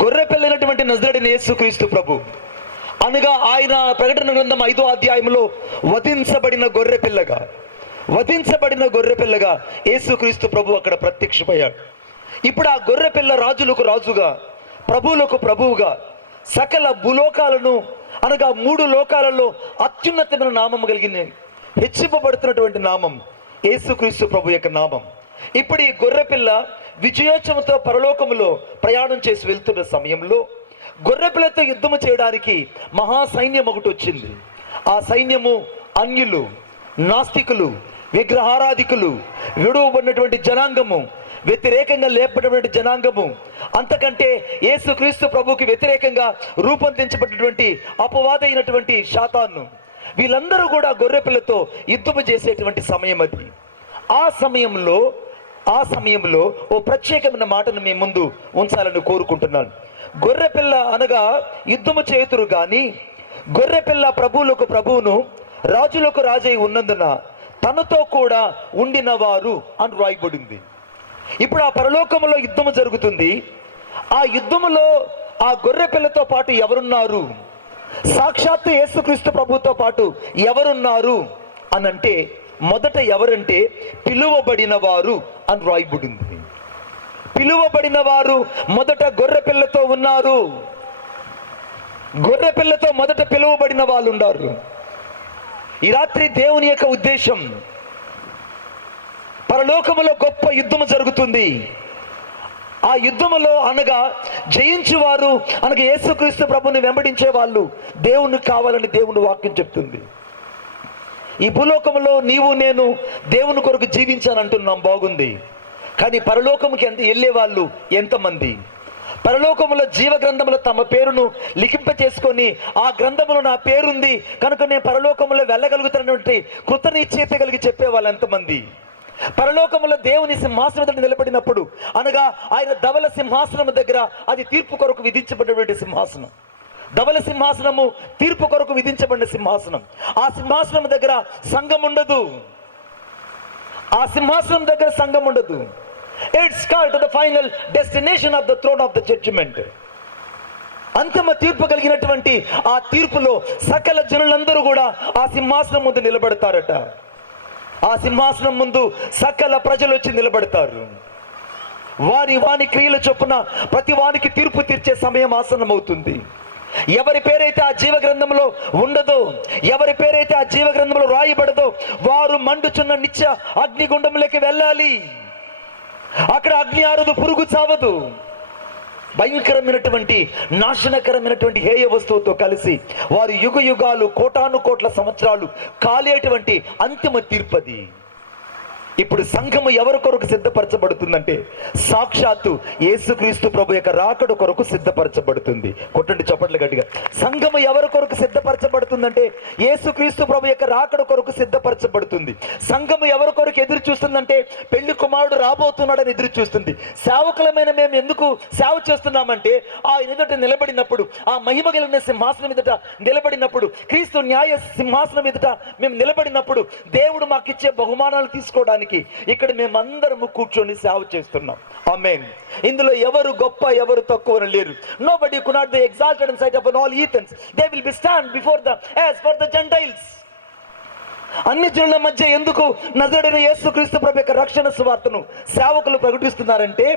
గొర్రె పిల్లైనటువంటి నజరేయుడైన యేసుక్రీస్తు ప్రభు అనగా ఆయన ప్రకటన గ్రంథం 5వ అధ్యాయంలో వధించబడిన గొర్రె పిల్లగా యేసుక్రీస్తు ప్రభు అక్కడ ప్రత్యక్షమయ్యాడు. ఇప్పుడు ఆ గొర్రె పిల్ల రాజులకు రాజుగా, ప్రభువులకు ప్రభువుగా, సకల భూలోకాలను అనగా 3 లోకాలలో అత్యున్నతమైన నామం కలిగిన, హెచ్చింపబడుతున్నటువంటి నామం యేసుక్రీస్తు ప్రభు యొక్క నామం. ఇప్పుడు ఈ గొర్రె పిల్ల విజయోత్సవంతో పరలోకములో ప్రయాణం చేసి వెళ్తున్న సమయంలో గొర్రెపిల్లతో యుద్ధము చేయడానికి మహాసైన్యం ఒకటి వచ్చింది. ఆ సైన్యము అన్యులు, నాస్తికులు, విగ్రహారాధికులు, విడువబడినటువంటి జనాంగము, వ్యతిరేకంగా లేపబడినటువంటి జనాంగము, అంతకంటే యేసుక్రీస్తు ప్రభువుకి వ్యతిరేకంగా రూపొందించబడినటువంటి అపవాదైనటువంటి శాతాను, వీళ్ళందరూ కూడా గొర్రెపిల్లతో యుద్ధము చేసేటువంటి సమయం అది. ఆ సమయంలో ఓ ప్రత్యేకమైన మాటను మీ ముందు ఉంచాలని కోరుకుంటున్నాను. గొర్రెపిల్ల అనగా యుద్ధము చేతురు గాని, గొర్రెపిల్ల ప్రభువులకు ప్రభువును, రాజులకు రాజై ఉన్నందున తనతో కూడా ఉండిన వారు అని రాయబడింది. ఇప్పుడు ఆ పరలోకములో యుద్ధము జరుగుతుంది. ఆ యుద్ధములో ఆ గొర్రెపిల్లతో పాటు ఎవరున్నారు? సాక్షాత్తు యేసుక్రీస్తు ప్రభుతో పాటు ఎవరున్నారు అనంటే, మొదట ఎవరంటే పిలువబడిన వారు అని రాయబడింది. పిలువబడిన వారు మొదట గొర్రెపిల్లతో ఉన్నారు. గొర్రెపిల్లతో మొదట పిలువబడిన వాళ్ళు ఉన్నారు. ఈ రాత్రి దేవుని యొక్క ఉద్దేశం, పరలోకములో గొప్ప యుద్ధము జరుగుతుంది. ఆ యుద్ధములో అనగా జయించువారు అనగా యేసుక్రీస్తు ప్రభుని వెంబడించే వాళ్ళు దేవుని కావాలని దేవుని వాక్యం చెప్తుంది. ఈ భూలోకములో నీవు నేను దేవుని కొరకు జీవించాలంటున్నాం, బాగుంది. కానీ పరలోకముకి వెళ్ళే వాళ్ళు ఎంతమంది? పరలోకములో జీవ గ్రంథములో తమ పేరును లిఖింప చేసుకొని, ఆ గ్రంథములో నా పేరుంది కనుక నేను పరలోకములో వెళ్ళగలుగుతున్నటువంటి కృతనిశ్చయత కలిగి చెప్పే వాళ్ళు ఎంతమంది? పరలోకములో దేవుని సింహాసనం దగ్గర నిలబడినప్పుడు అనగా ఆయన ధవల సింహాసనం దగ్గర, అది తీర్పు కొరకు విధించబడినటువంటి సింహాసనం. ధవల సింహాసనము తీర్పు కొరకు విధించబడిన సింహాసనం. ఆ సింహాసనం దగ్గర సంఘం ఉండదు. ఆ సింహాసనం దగ్గర సంఘం ఉండదు. It's called the final destination of the throne of the judgement. అంతిమ తీర్పు కలిగినటువంటి ఆ తీర్పులో సకల జనులందరూ కూడా ఆ సింహాసనం ముందు నిలబడతారట. ఆ సింహాసనం ముందు సకల ప్రజలు వచ్చి నిలబడతారు. వాని క్రియల చొప్పున ప్రతి వానికి తీర్పు తీర్చే సమయం ఆసనం అవుతుంది. ఎవరి పేరైతే ఆ జీవ గ్రంథంలో ఉండదో, ఎవరి పేరైతే ఆ జీవ గ్రంథంలో రాయబడదో, వారు మండుచున్న నిత్య అగ్నిగుండంలోకి వెళ్ళాలి. అక్కడ అగ్ని ఆరదు, పురుగు చావదు. భయంకరమైనటువంటి నాశనకరమైనటువంటి హేయ వస్తువుతో కలిసి వారు యుగ యుగాలు, కోటాను కోట్ల సంవత్సరాలు కాలేటువంటి అంతిమ తీర్పది. ఇప్పుడు సంఘము ఎవరి కొరకు సిద్ధపరచబడుతుందంటే, సాక్షాత్తు యేసుక్రీస్తు ప్రభు యొక్క రాకడ కొరకు సిద్ధపరచబడుతుంది. కొట్టండి చప్పట్లు గట్టిగా. సంఘము ఎవరి కొరకు సిద్ధపరచబడుతుందంటే, యేసుక్రీస్తు ప్రభు యొక్క రాకడ కొరకు సిద్ధపరచబడుతుంది. సంఘము ఎవరి కొరకు ఎదురు చూస్తుందంటే, పెళ్లి కుమారుడు రాబోతున్నాడని ఎదురు చూస్తుంది. సేవకులమైన మేము ఎందుకు సేవ చేస్తున్నామంటే, ఆయన ఎదుట నిలబడినప్పుడు, ఆ మహిమ కలిగిన సింహాసనం ఎదుట నిలబడినప్పుడు, క్రీస్తు న్యాయ సింహాసనం ఎదుట మేము నిలబడినప్పుడు దేవుడు మాకిచ్చే బహుమానాలు తీసుకోవడానికి ఇక్కడ మేమందరము కూర్చొని సేవ చేస్తున్నాం. ఆమేన్. ఇందులో ఎవరు గొప్ప ఎవరు తక్కువ లేరు. Nobody could not be exalted in sight of all heathens. They will be stand before them as for the Gentiles. అన్ని జనుల మధ్య ఎందుకు నజరేయుడైన యేసుక్రీస్తు ప్రభు యొక్క రక్షణ సువార్తను సేవకులు ప్రకటిస్తున్నారంటే,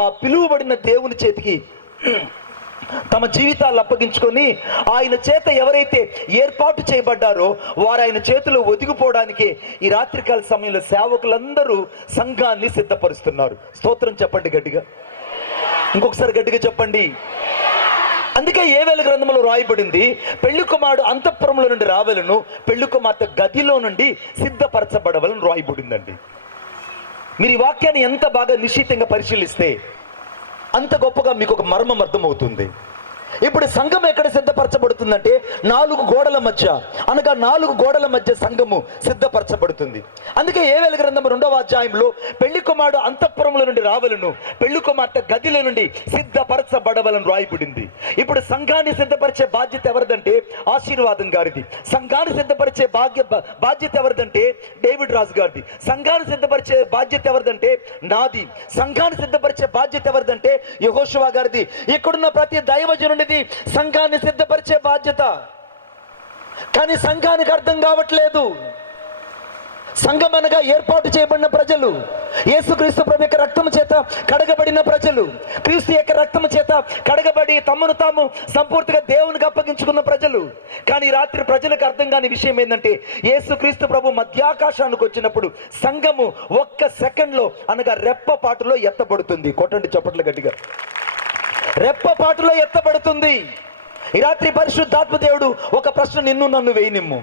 ఆ పిలువబడిన దేవుని చేతికి తమ జీవితాలు అప్పగించుకొని ఆయన చేత ఎవరైతే ఏర్పాటు చేయబడ్డారో వారు ఆయన చేతిలో ఒదిగిపోవడానికి ఈ రాత్రికాల సమయంలో సేవకులందరూ సంఘాన్ని సిద్ధపరుస్తున్నారు. స్తోత్రం చెప్పండి గట్టిగా. ఇంకొకసారి గట్టిగా చెప్పండి. అందుకే ఏవేల గ్రంథంలో రాయబడింది, పెళ్లి కుమారుడు అంతఃపురంలో నుండి రావలను, పెళ్లి కుమార్తె గదిలో నుండి సిద్ధపరచబడవలను రాయబడిందండి. మీరు ఈ వాక్యాన్ని ఎంత బాగా నిశ్చితంగా పరిశీలిస్తే అంత గొప్పగా మీకు ఒక మర్మం అర్థమవుతుంది. ఇప్పుడు సంఘం ఎక్కడ సిద్ధపరచబడుతుందంటే 4 గోడల మధ్య, అనగా 4 గోడల మధ్య సంఘము సిద్ధపరచబడుతుంది. అందుకే ఏవేల గ్రంథం 2వ అధ్యాయంలో పెళ్లి కుమారుడు అంతఃపురముల నుండి రావలను, పెళ్లి కుమార్తె గదిల నుండి సిద్ధపరచబడవలను రాయబడింది. ఇప్పుడు సంఘాన్ని సిద్ధపరిచే బాధ్యత ఎవరిదంటే ఆశీర్వాదం గారిది. సంఘాన్ని సిద్ధపరిచే బాధ్యత ఎవరిదంటే డేవిడ్ రాజు గారిది. సంఘాన్ని సిద్ధపరిచే బాధ్యత ఎవరిదంటే నాది. సంఘాన్ని సిద్ధపరిచే బాధ్యత ఎవరిదంటే యెహోషువ గారిది. ఇక్కడున్న ప్రతి దైవజనుడిది సంఘాన్ని సిద్ధపరిచే బాధ్యత. కానీ సంఘానికి అర్థం కావట్లేదు. సంఘం అనగా ఏర్పాటు చేయబడిన ప్రజలు, యేసుక్రీస్తు ప్రభు యొక్క రక్తము చేత కడగబడిన ప్రజలు, క్రీస్తు యొక్క రక్తము చేత కడగబడి తమను తాము సంపూర్తిగా దేవునికి అప్పగించుకున్న ప్రజలు. కానీ రాత్రి ప్రజలకు అర్థం కాని విషయం ఏంటంటే యేసుక్రీస్తు ప్రభు మధ్యాకాశానికి వచ్చినప్పుడు సంఘము ఒక్క సెకండ్లో, అనగా రెప్పపాటులో ఎత్తబడుతుంది. కొట్టండి చప్పట్లు గట్టిగా. రెప్పపాటులో ఎత్తబడుతుంది. ఈ రాత్రి పరిశుద్ధాత్మ దేవుడు ఒక ప్రశ్న నిన్ను నన్ను వేయనిమ్ము.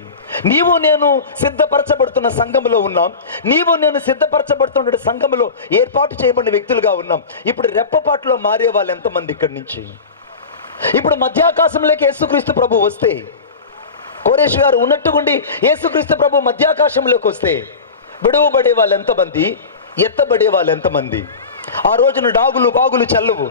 నీవు నేను సిద్ధపరచబడుతున్న సంఘములో ఉన్నాం. నీవు నేను సిద్ధపరచబడుతున్న సంఘములో ఏర్పాటు చేయబడిన వ్యక్తులుగా ఉన్నాం. ఇప్పుడు రెప్పపాటులో మారే వాళ్ళు ఎంతమంది ఇక్కడి నుంచి? ఇప్పుడు మధ్యాకాశంలోకి యేసుక్రీస్తు ప్రభు వస్తే, కోరేష్ గారు ఉన్నట్టుగుండి యేసుక్రీస్తు ప్రభు మధ్యాకాశంలోకి వస్తే విడువబడే వాళ్ళు ఎంతమంది? ఎత్తబడే వాళ్ళు ఎంతమంది? ఆ రోజున డాగులు బాగులు చల్లవు,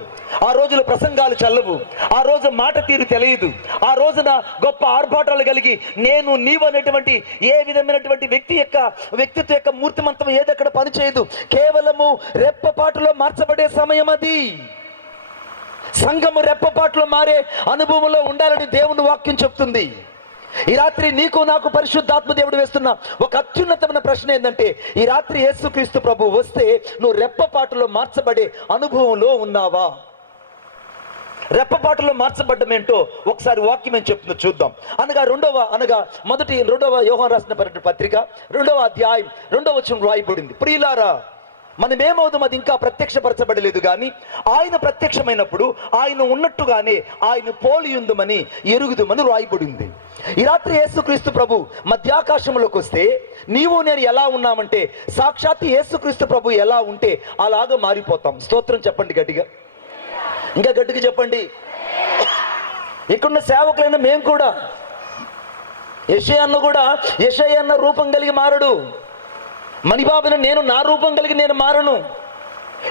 ఆ రోజులు ప్రసంగాలు చల్లవు, ఆ రోజు మాట తీరు తెలియదు, ఆ రోజున గొప్ప ఆర్భాటాలు కలిగి నేను నీవు అనేటువంటి ఏ విధమైనటువంటి వ్యక్తిత్వ యొక్క మూర్తిమంతం ఏదక్కడ పనిచేయదు. కేవలము రెప్పపాటులో మార్చబడే సమయం అది. సంఘము రెప్పపాటులో మారే అనుభవంలో ఉండాలని దేవుని వాక్యం చెప్తుంది. ఈ రాత్రి నీకు నాకు పరిశుద్ధాత్మ దేవుడు వేస్తున్న ఒక అత్యున్నతమైన ప్రశ్న ఏంటంటే, ఈ రాత్రి యేసుక్రీస్తు ప్రభు వస్తే నువ్వు రెప్పపాటులో మార్చబడే అనుభవంలో ఉన్నావా? రెప్పపాటులో మార్చబడ్డం ఏంటో ఒకసారి వాక్యం ఏం చెప్తుందో చూద్దాం. అనగా 2వ యోహాను రాసిన పత్రిక 2వ అధ్యాయం 2వ వచనం రాయబడింది. ప్రియులారా, మనమేమవుదాం అది ఇంకా ప్రత్యక్షపరచబడలేదు, కానీ ఆయన ప్రత్యక్షమైనప్పుడు ఆయన ఉన్నట్టుగానే ఆయన పోలియుందుమని ఎరుగుదుమని రాయబడింది. ఈ రాత్రి యేసుక్రీస్తు ప్రభు మధ్యాకాశంలోకి వస్తే నీవు నేను ఎలా ఉన్నామంటే సాక్షాత్ యేసుక్రీస్తు ప్రభు ఎలా ఉంటే అలాగా మారిపోతాం. స్తోత్రం చెప్పండి గట్టిగా, ఇంకా గట్టిగా చెప్పండి. ఇక్కడున్న సేవకులైన మేము కూడా, యెషయా అన్న రూపం కలిగి మారడు. మణిబాబుని నేను నా రూపం కలిగి నేను మారను.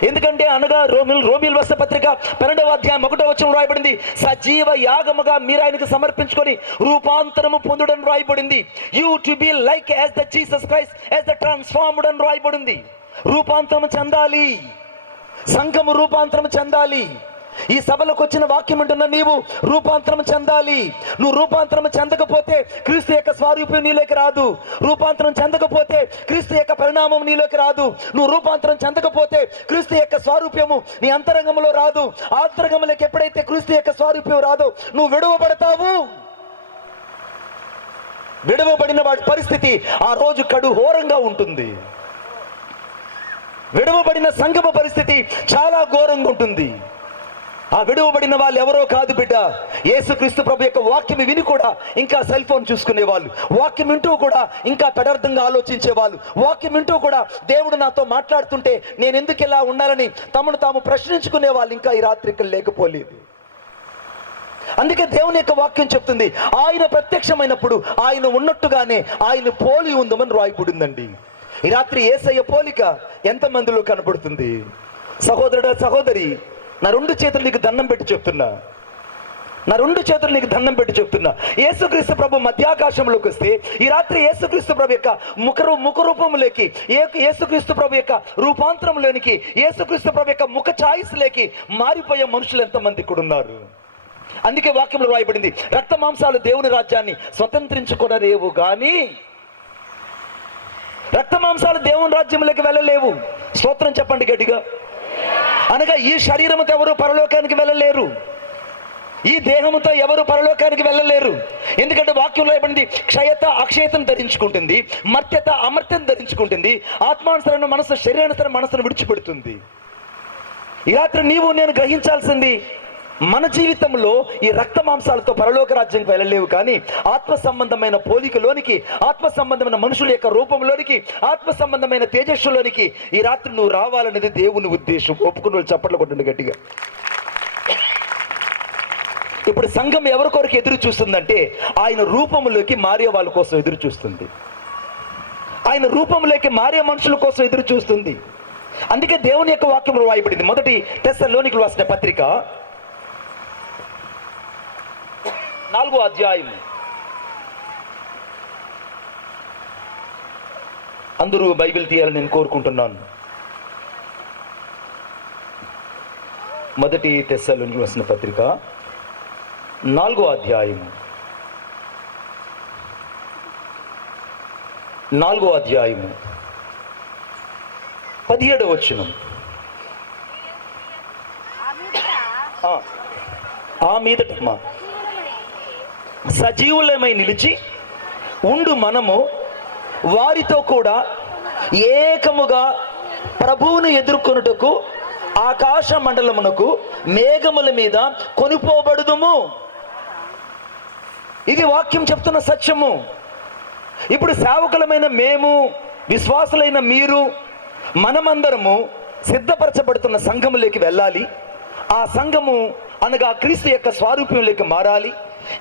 ఎందుకంటే అనగా రోమిల్ వస్త పత్రిక 12వ అధ్యాయం 1వ వచనం రాయబడింది, సజీవ యాగముగా మీరు ఆయనకు సమర్పించుకొని రూపాంతరము పొందుడని రాయబడింది. You to be like as the Jesus Christ as the transformed అని రాయబడింది. రూపాంతరం చెందాలి, సంఘము రూపాంతరం చెందాలి. ఈ సభలకు వచ్చిన వాక్యం అంటున్న నీవు రూపాంతరం చెందాలి. నువ్వు రూపాంతరం చెందకపోతే క్రీస్తు యొక్క స్వారూప్యం నీలోకి రాదు. రూపాంతరం చెందకపోతే క్రీస్తు యొక్క పరిణామం నీలోకి రాదు. నువ్వు రూపాంతరం చెందకపోతే క్రీస్తు యొక్క స్వారూప్యము నీ అంతరంగంలో రాదు. అంతరంగంలోకి ఎప్పుడైతే క్రీస్తు యొక్క స్వారూప్యం రాదో నువ్వు విడువబడతావు. విడువబడిన వాడి పరిస్థితి ఆ రోజు కడుఘోరంగా ఉంటుంది. విడువబడిన సంఘము పరిస్థితి చాలా ఘోరంగా ఉంటుంది. ఆ విడువబడిన వాళ్ళు ఎవరో కాదు బిడ్డ, యేసుక్రీస్తు ప్రభు యొక్క వాక్యం విని కూడా ఇంకా సెల్ ఫోన్ చూసుకునే వాళ్ళు, వాక్యం వింటూ కూడా ఇంకా పెడార్థంగా ఆలోచించే వాళ్ళు, వాక్యం వింటూ కూడా దేవుడు నాతో మాట్లాడుతుంటే నేను ఎందుకు ఇలా ఉండాలని తమను తాము ప్రశ్నించుకునే వాళ్ళు ఇంకా ఈ రాత్రి ఇక్కడ లేకపోలేదు. అందుకే దేవుని యొక్క వాక్యం చెప్తుంది, ఆయన ప్రత్యక్షమైనప్పుడు ఆయన ఉన్నట్టుగానే ఆయన పోలి ఉందమని రాయబడిందండి. ఈ రాత్రి యేసయ్య పోలిక ఎంతమందిలో కనబడుతుంది? సహోదరుడా సహోదరి, నా 2 చేతులు నీకు దండం పెట్టి చెప్తున్నా, నా 2 చేతులు నీకు దండం పెట్టి చెప్తున్నా, యేసుక్రీస్తు ప్రభు మధ్యాకాశంలోకి వస్తే ఈ రాత్రి యేసుక్రీస్తు ప్రభు యొక్క ముఖరూపంలోకి, యేసుక్రీస్తు ప్రభు యొక్క రూపాంతరంలోనికి, యేసుక్రీస్తు ప్రభు యొక్క ముఖ ఛాయిస్లోకి మారిపోయే మనుషులు ఎంతమంది ఇక్కడ ఉన్నారు? అందుకే వాక్యంలో రాయబడింది, రక్త మాంసాలు దేవుని రాజ్యాన్ని స్వతంత్రించుకొనలేవు కానీ రక్త మాంసాలు దేవుని రాజ్యంలోకి వెళ్ళలేవు. స్తోత్రం చెప్పండి గట్టిగా. అనగా ఈ శరీరముతో ఎవరు పరలోకానికి వెళ్ళలేరు, ఈ దేహముతో ఎవరు పరలోకానికి వెళ్ళలేరు. ఎందుకంటే వాక్యంలో ఏమంది, క్షయత అక్షయతను ధరించుకుంటుంది, మర్త్యత అమర్త్యను ధరించుకుంటుంది, ఆత్మానుసరణ మనసు శరీరానుసరణ మనసును విడిచిపెడుతుంది. ఈ రాత్రి నీవు నేను గ్రహించాల్సింది, మన జీవితంలో ఈ రక్త మాంసాలతో పరలోక రాజ్యానికి వెళ్ళలేవు, కానీ ఆత్మ సంబంధమైన పోలికలోనికి, ఆత్మ సంబంధమైన మనుషుల యొక్క రూపంలోనికి, ఆత్మ సంబంధమైన తేజస్సులోనికి ఈ రాత్రి నువ్వు రావాలనేది దేవుని ఉద్దేశం. ఒప్పుకున్న వాళ్ళు చప్పట్లు కొట్టండి గట్టిగా. ఇప్పుడు సంఘం ఎవరి కొరకు ఎదురు చూస్తుందంటే ఆయన రూపంలోకి మారే వాళ్ళ కోసం ఎదురు చూస్తుంది. ఆయన రూపంలోకి మారే మనుషుల కోసం ఎదురు చూస్తుంది. అందుకే దేవుని యొక్క వాక్యం రాయబడింది. మొదటి తెస్సలోనికీయులకు రాసిన పత్రిక 4వ అధ్యాయం. అందరూ బైబిల్ తీయాలని నేను కోరుకుంటున్నాను. మొదటి తెస్సలోనికీయులకు రాసిన పత్రిక 4వ అధ్యాయం 17వ వచనం. ఆ మీదట సజీవులమై నిలిచి ఉండు మనము వారితో కూడా ఏకముగా ప్రభువును ఎదుర్కొనుటకు ఆకాశ మండలమునకు మేఘముల మీద కొనిపోబడుదుము. ఇది వాక్యం చెప్తున్న సత్యము. ఇప్పుడు సేవకులమైన మేము, విశ్వాసులైన మీరు, మనమందరము సిద్ధపరచబడుతున్న సంఘములోకి వెళ్ళాలి. ఆ సంఘము అనగా క్రీస్తు యొక్క స్వారూప్యంలోకి మారాలి.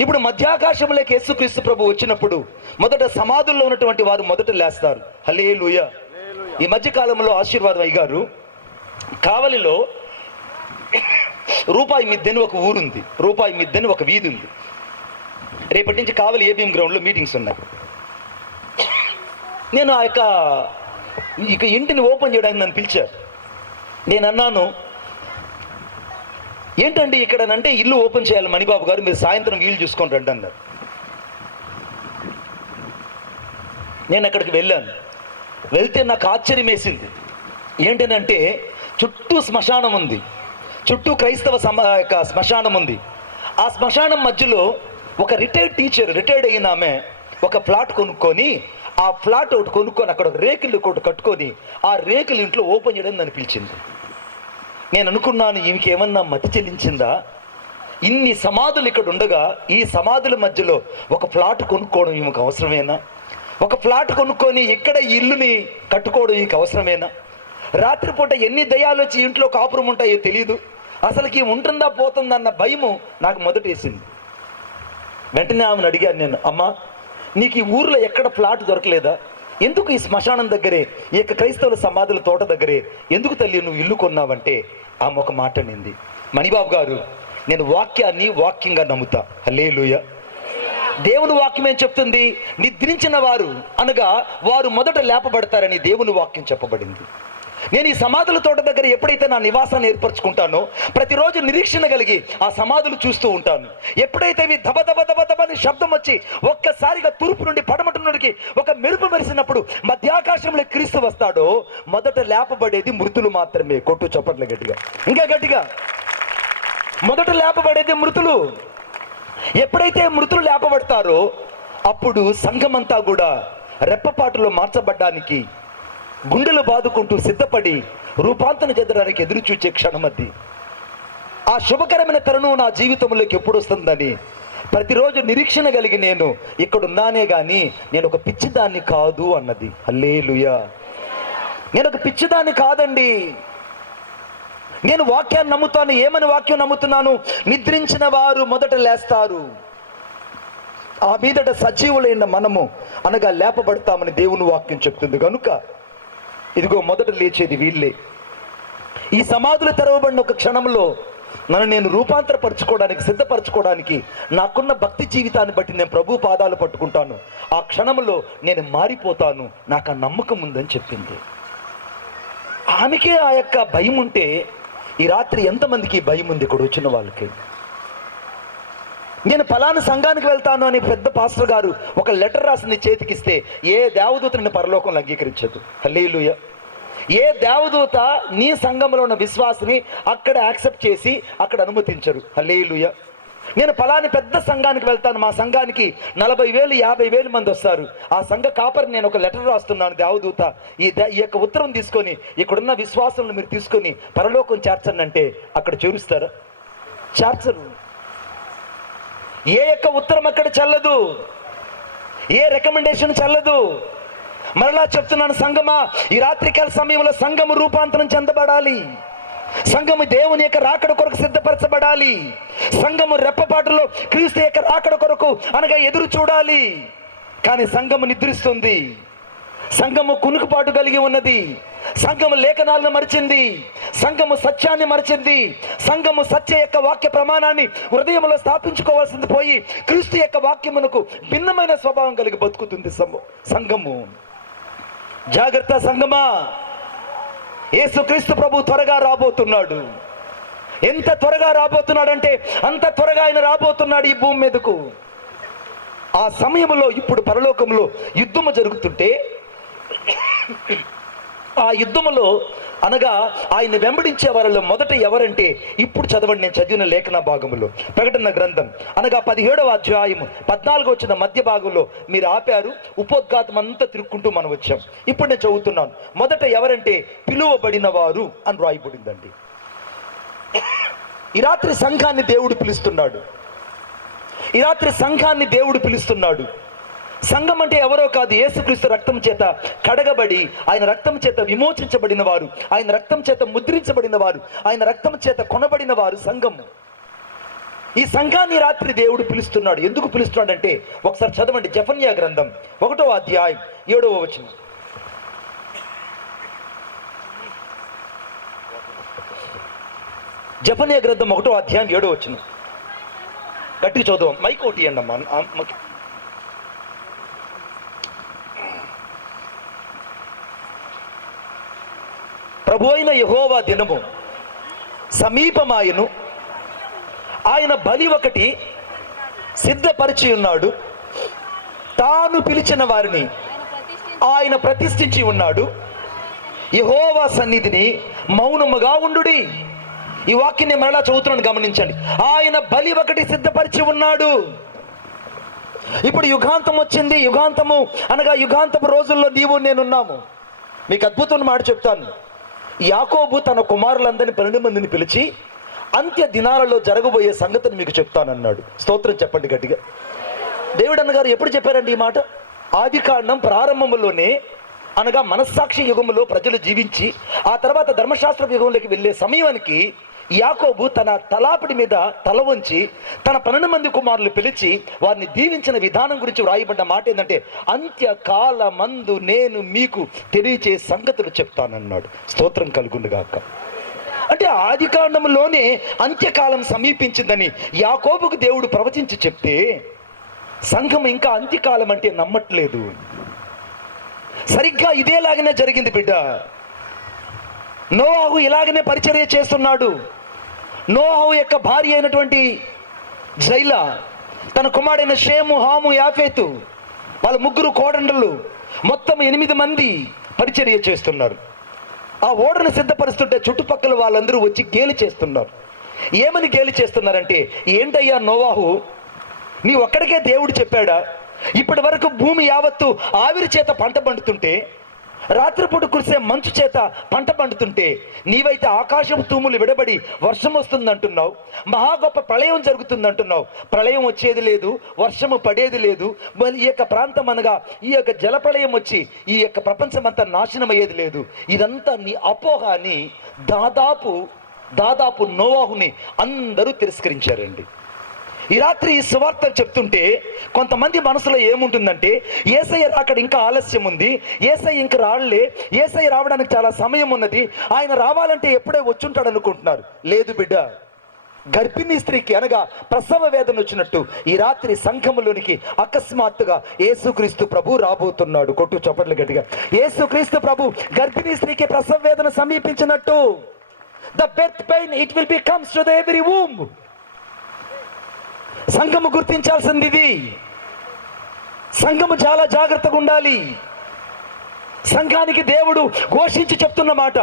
ఇప్పుడు మధ్యాకాశంలోకి యేసుక్రీస్తు ప్రభు వచ్చినప్పుడు మొదట సమాధుల్లో ఉన్నటువంటి వారు మొదట లేస్తారు. హల్లెలూయా. ఈ మధ్యకాలంలో ఆశీర్వాదం అయ్యగారు కావలిలో రూపాయి మిద్దెని ఒక ఊరుంది, రూపాయి మిద్దెని ఒక వీధి ఉంది. రేపటి నుంచి కావలి ఏబిఎం గ్రౌండ్లో మీటింగ్స్ ఉన్నాయి. నేను ఆ యొక్క ఇంటిని ఓపెన్ చేయడానికి నన్ను పిలిచారు. నేను అన్నాను, ఏంటండి ఇక్కడ అంటే ఇల్లు ఓపెన్ చేయాలి మణిబాబు గారు, మీరు సాయంత్రం వీలు చూసుకొని రండి అన్నారు. నేను అక్కడికి వెళ్ళాను. వెళ్తే నాకు ఆశ్చర్యం వేసింది. ఏంటనంటే చుట్టూ శ్మశానం ఉంది, చుట్టూ క్రైస్తవ శ్మశానం ఉంది. ఆ శ్మశానం మధ్యలో ఒక రిటైర్డ్ టీచర్, రిటైర్డ్ అయిన ఆమె ఒక ఫ్లాట్ కొనుక్కొని, ఆ ఫ్లాట్ ఒకటి కొనుక్కొని అక్కడ రేకులు ఒకటి కట్టుకొని ఆ రేకులు ఇంట్లో ఓపెన్ చేయడం నన్ను పిలిచింది. నేను అనుకున్నాను, ఈమెకి ఏమన్నా మతి చెల్లించిందా? ఇన్ని సమాధులు ఇక్కడ ఉండగా ఈ సమాధుల మధ్యలో ఒక ఫ్లాట్ కొనుక్కోవడం ఈమెకు అవసరమేనా? ఒక ఫ్లాట్ కొనుక్కొని ఇక్కడ ఇల్లుని కట్టుకోవడం ఈమెకు అవసరమేనా? రాత్రిపూట ఎన్ని దయ్యాలు వచ్చి ఇంట్లో కాపురం ఉంటాయో తెలియదు. అసలుకి ఉంటుందా పోతుందన్న భయము నాకు మొదట వేసింది. వెంటనే ఆమెను అడిగాను నేను, అమ్మా నీకు ఈ ఊర్లో ఎక్కడ ఫ్లాట్ దొరకలేదా? ఎందుకు ఈ శ్మశానం దగ్గరే, ఈ యొక్క క్రైస్తవుల సమాధుల తోట దగ్గరే ఎందుకు తల్లి నువ్వు ఇల్లు కొన్నావంటే ఆమె ఒక మాట అనింది, మణిబాబు గారు నేను వాక్యాన్ని వాక్యంగా నమ్ముతా. హల్లెలూయా. దేవుని వాక్యం ఏం చెప్తుంది? నిద్రించిన వారు అనగా వారు మొదట లేపబడతారని దేవుని వాక్యం చెప్పబడింది. నేను ఈ సమాధుల తోట దగ్గర ఎప్పుడైతే నా నివాసాన్ని ఏర్పరచుకుంటానో ప్రతిరోజు నిరీక్షణ కలిగి ఆ సమాధులు చూస్తూ ఉంటాను. ఎప్పుడైతే ఇవి దబ దబ దబ దబని శబ్దం వచ్చి ఒక్కసారిగా తూర్పు నుండి పడమటి నుండికి ఒక మెరుపు మెరిసినప్పుడు మధ్యాకాశంలో క్రీస్తు వస్తాడో మొదట లేపబడేది మృతులు మాత్రమే. కొట్టు చప్పట్ల గట్టిగా, ఇంకా గట్టిగా. మొదట లేపబడేది మృతులు. ఎప్పుడైతే మృతులు లేపబడతారో అప్పుడు సంఘమంతా కూడా రెప్పపాటులో మార్చబడ్డానికి గుండెలు బాదుకుంటూ సిద్ధపడి రూపాంతరం చెందడానికి ఎదురు చూచే క్షణం అది. ఆ శుభకరమైన తరుణం నా జీవితంలోకి ఎప్పుడు వస్తుందని ప్రతిరోజు నిరీక్షణ కలిగి నేను ఇక్కడున్నానే కానీ నేను ఒక పిచ్చిదాన్ని కాదు అన్నది. హల్లెలూయా. నేను ఒక పిచ్చిదాన్ని కాదండి. నేను వాక్యాన్ని నమ్ముతాను. ఏమని వాక్యం నమ్ముతున్నాను? నిద్రించిన వారు మొదట లేస్తారు, ఆ మీదట సజీవులైన మనము అనగా లేపబడతామని దేవుని వాక్యం చెప్తుంది. కనుక ఇదిగో మొదట లేచేది వీళ్ళే. ఈ సమాధులు తెరవబడిన ఒక క్షణంలో నన్ను నేను రూపాంతరపరచుకోవడానికి, సిద్ధపరచుకోవడానికి నాకున్న భక్తి జీవితాన్ని బట్టి నేను ప్రభు పాదాలు పట్టుకుంటాను. ఆ క్షణంలో నేను మారిపోతాను, నాకు ఆ నమ్మకం ఉందని చెప్పింది. ఆమెకే ఆ యొక్క భయం ఉంటే ఈ రాత్రి ఎంతమందికి భయం ఉంది ఇక్కడ వచ్చిన వాళ్ళకి? నేను ఫలానా సంఘానికి వెళ్తాను అని పెద్ద పాస్టర్ గారు ఒక లెటర్ రాసింది చేతికిస్తే ఏ దేవదూతని పరలోకంలో అంగీకరించదు. హల్లెలూయా. ఏ దేవదూత నీ సంఘంలో ఉన్న విశ్వాసిని అక్కడ యాక్సెప్ట్ చేసి అక్కడ అనుమతించరు. హల్లెలూయా. నేను ఫలాని పెద్ద సంఘానికి వెళ్తాను, మా సంఘానికి 40,000 50,000 మంది వస్తారు, ఆ సంఘ కాపరి నేను ఒక లెటర్ రాస్తున్నాను దేవదూత, ఈ యొక్క ఉత్తరం తీసుకొని ఇక్కడున్న విశ్వాసులను మీరు తీసుకొని పరలోకం చేర్చండి అంటే అక్కడ చేరుస్తారా? చేర్చరు. ఏ యొక్క ఉత్తరం అక్కడ చెల్లదు, ఏ రికమెండేషన్ చెల్లదు. మరలా చెప్తున్నాను సంఘమా, ఈ రాత్రికాల సమయంలో సంఘము రూపాంతరం చెందబడాలి. సంఘము దేవుని యొక్క రాకడ కొరకు సిద్ధపరచబడాలి. సంఘము రెప్పపాటులో క్రీస్తు యొక్క రాకడ కొరకు అనగా ఎదురు చూడాలి. కానీ సంఘము నిద్రిస్తుంది, సంఘము కునుకుపాటు కలిగి ఉన్నది, సంఘము లేఖనాలను మరిచింది, సంఘము సత్యాన్ని మరిచింది, సంఘము సత్య యొక్క వాక్య ప్రమాణాన్ని హృదయంలో స్థాపించుకోవాల్సింది పోయి క్రీస్తు యొక్క వాక్యమునకు భిన్నమైన స్వభావం కలిగి బతుకుతుంది సంఘము. జాగ్రత్త సంఘమా, యేసుక్రీస్తు ప్రభు త్వరగా రాబోతున్నాడు. ఎంత త్వరగా రాబోతున్నాడంటే అంత త్వరగా ఆయన రాబోతున్నాడు ఈ భూమి మీదకు. ఆ సమయంలో ఇప్పుడు పరలోకంలో యుద్ధము జరుగుతుంటే ఆ యుద్ధములో అనగా ఆయన వెంబడించే వారిలో మొదట ఎవరంటే ఇప్పుడు చదవండి, నేను చదివిన లేఖన భాగములో ప్రకటన గ్రంథం అనగా 17వ అధ్యాయము 14 వచ్చిన మధ్య భాగంలో మీరు ఆపారు. ఉపోద్ఘాతం అంతా తిరుక్కుంటూ మనం వచ్చాం. ఇప్పుడు నేను చదువుతున్నాను. మొదట ఎవరంటే పిలువబడిన వారు అని రాయబడిందండి. ఈ రాత్రి సంఘాన్ని దేవుడు పిలుస్తున్నాడు. ఈ రాత్రి సంఘాన్ని దేవుడు పిలుస్తున్నాడు. సంఘం అంటే ఎవరో కాదు, యేసుక్రీస్తు రక్తం చేత కడగబడి ఆయన రక్తం చేత విమోచించబడిన వారు, ఆయన రక్తం చేత ముద్రించబడిన వారు, ఆయన రక్తం చేత కొనబడిన వారు సంఘము. ఈ సంఘాన్ని రాత్రి దేవుడు పిలుస్తున్నాడు. ఎందుకు పిలుస్తున్నాడంటే ఒకసారి చదవండి, జెఫన్యా గ్రంథం 1వ అధ్యాయం 7వ వచనం. జెఫన్యా గ్రంథం 1వ అధ్యాయం 7వ వచనం. గట్టిగా చదువు, మైక్ ఒకటి ఇవ్వండి అమ్మా. ప్రభు అయిన యెహోవా దినము సమీపమాయను, ఆయన బలి ఒకటి సిద్ధపరిచి ఉన్నాడు, తాను పిలిచిన వారిని ఆయన ప్రతిష్ఠించి ఉన్నాడు. యెహోవా సన్నిధిని మౌనముగా ఉండుడి. ఈ వాక్యాన్ని మరలా చదువుతున్నాను, గమనించండి. ఆయన బలి ఒకటి సిద్ధపరిచి ఉన్నాడు. ఇప్పుడు యుగాంతం వచ్చింది. యుగాంతము అనగా యుగాంతపు రోజుల్లో నీవు నేనున్నాము. మీకు అద్భుతమైన మాట చెప్తాను. యాకోబు తన కుమారులందరినీ 12 మందిని పిలిచి అంత్య దినాలలో జరగబోయే సంగతిని మీకు చెప్తానన్నాడు. స్తోత్రం చెప్పండి గట్టిగా. దేవుడు అన్నగారు ఎప్పుడు చెప్పారండి ఈ మాట? ఆది కాండం ప్రారంభంలోనే అనగా మనస్సాక్షి యుగంలో ప్రజలు జీవించి ఆ తర్వాత ధర్మశాస్త్ర యుగంలోకి వెళ్ళే సమయానికి యాకోబు తన తలాపిడి మీద తల వంచి తన 12 మంది కుమారులు పిలిచి వారిని దీవించిన విధానం గురించి వ్రాయబడ్డ మాట ఏంటంటే, అంత్యకాలమందు నేను మీకు తెలియచే సంగతులు చెప్తానన్నాడు. స్తోత్రం కలుగునుగాక. అంటే ఆది కాండంలోనే అంత్యకాలం సమీపించిందని యాకోబుకు దేవుడు ప్రవచించి చెప్తే సంఘం ఇంకా అంత్యకాలం అంటే నమ్మట్లేదు. సరిగ్గా ఇదేలాగనే జరిగింది బిడ్డ. నోవాహు ఇలాగనే పరిచర్య చేస్తున్నాడు. నోవాహు యొక్క భార్య అయినటువంటి జైలా, తన కుమారుడైన షేము, హాము, యాఫేతు, వాళ్ళ 3 కోడండలు, మొత్తం 8 మంది పరిచర్య చేస్తున్నారు. ఆ ఓడను సిద్ధపరుస్తుంటే చుట్టుపక్కల వాళ్ళందరూ వచ్చి గేలి చేస్తున్నారు. ఏమని గేలి చేస్తున్నారంటే, ఏంటయ్యా నోవాహు, నీ ఒక్కడికే దేవుడు చెప్పాడా? ఇప్పటి వరకు భూమి యావత్తు ఆవిరి చేత పంట పండుతుంటే, రాత్రిపూట కురిసే మంచు చేత పంట పండుతుంటే, నీవైతే ఆకాశం తూములు విడబడి వర్షం వస్తుంది అంటున్నావు, మహా గొప్ప ప్రళయం జరుగుతుంది అంటున్నావు. ప్రళయం వచ్చేది లేదు, వర్షము పడేది లేదు. ఈ యొక్క ప్రాంతం అనగా ఈ యొక్క జలప్రళయం వచ్చి ఈ యొక్క ప్రపంచం అంతా నాశనం అయ్యేది లేదు. ఇదంతా నీ అపోహ అని దాదాపు నోవాహుని అందరూ తిరస్కరించారండి. ఈ రాత్రి ఈ సువార్త చెప్తుంటే కొంతమంది మనసులో ఏముంటుందంటే, యేసయ్య రాకడ ఇంకా ఆలస్యం ఉంది, యేసయ్య ఇంక రాళ్లే, యేసయ్య రావడానికి చాలా సమయం ఉన్నది, ఆయన రావాలంటే ఎప్పుడే వచ్చుంటాడు అనుకుంటున్నారు. లేదు బిడ్డ, గర్భిణీ స్త్రీకి అనగా ప్రసవ వేదన వచ్చినట్టు ఈ రాత్రి సంఘములోనికి అకస్మాత్తుగా యేసుక్రీస్తు ప్రభు రాబోతున్నాడు. కొట్టు చప్పట్లు గట్టిగా. యేసుక్రీస్తు ప్రభు గర్భిణీ స్త్రీకి ప్రసవ వేదన సమీపించినట్టు, the birth pain it will be comes to the every womb. సంఘము గుర్తించాల్సింది ఇది. సంఘము చాలా జాగ్రత్తగా ఉండాలి. సంఘానికి దేవుడు ఘోషించి చెప్తున్న మాట,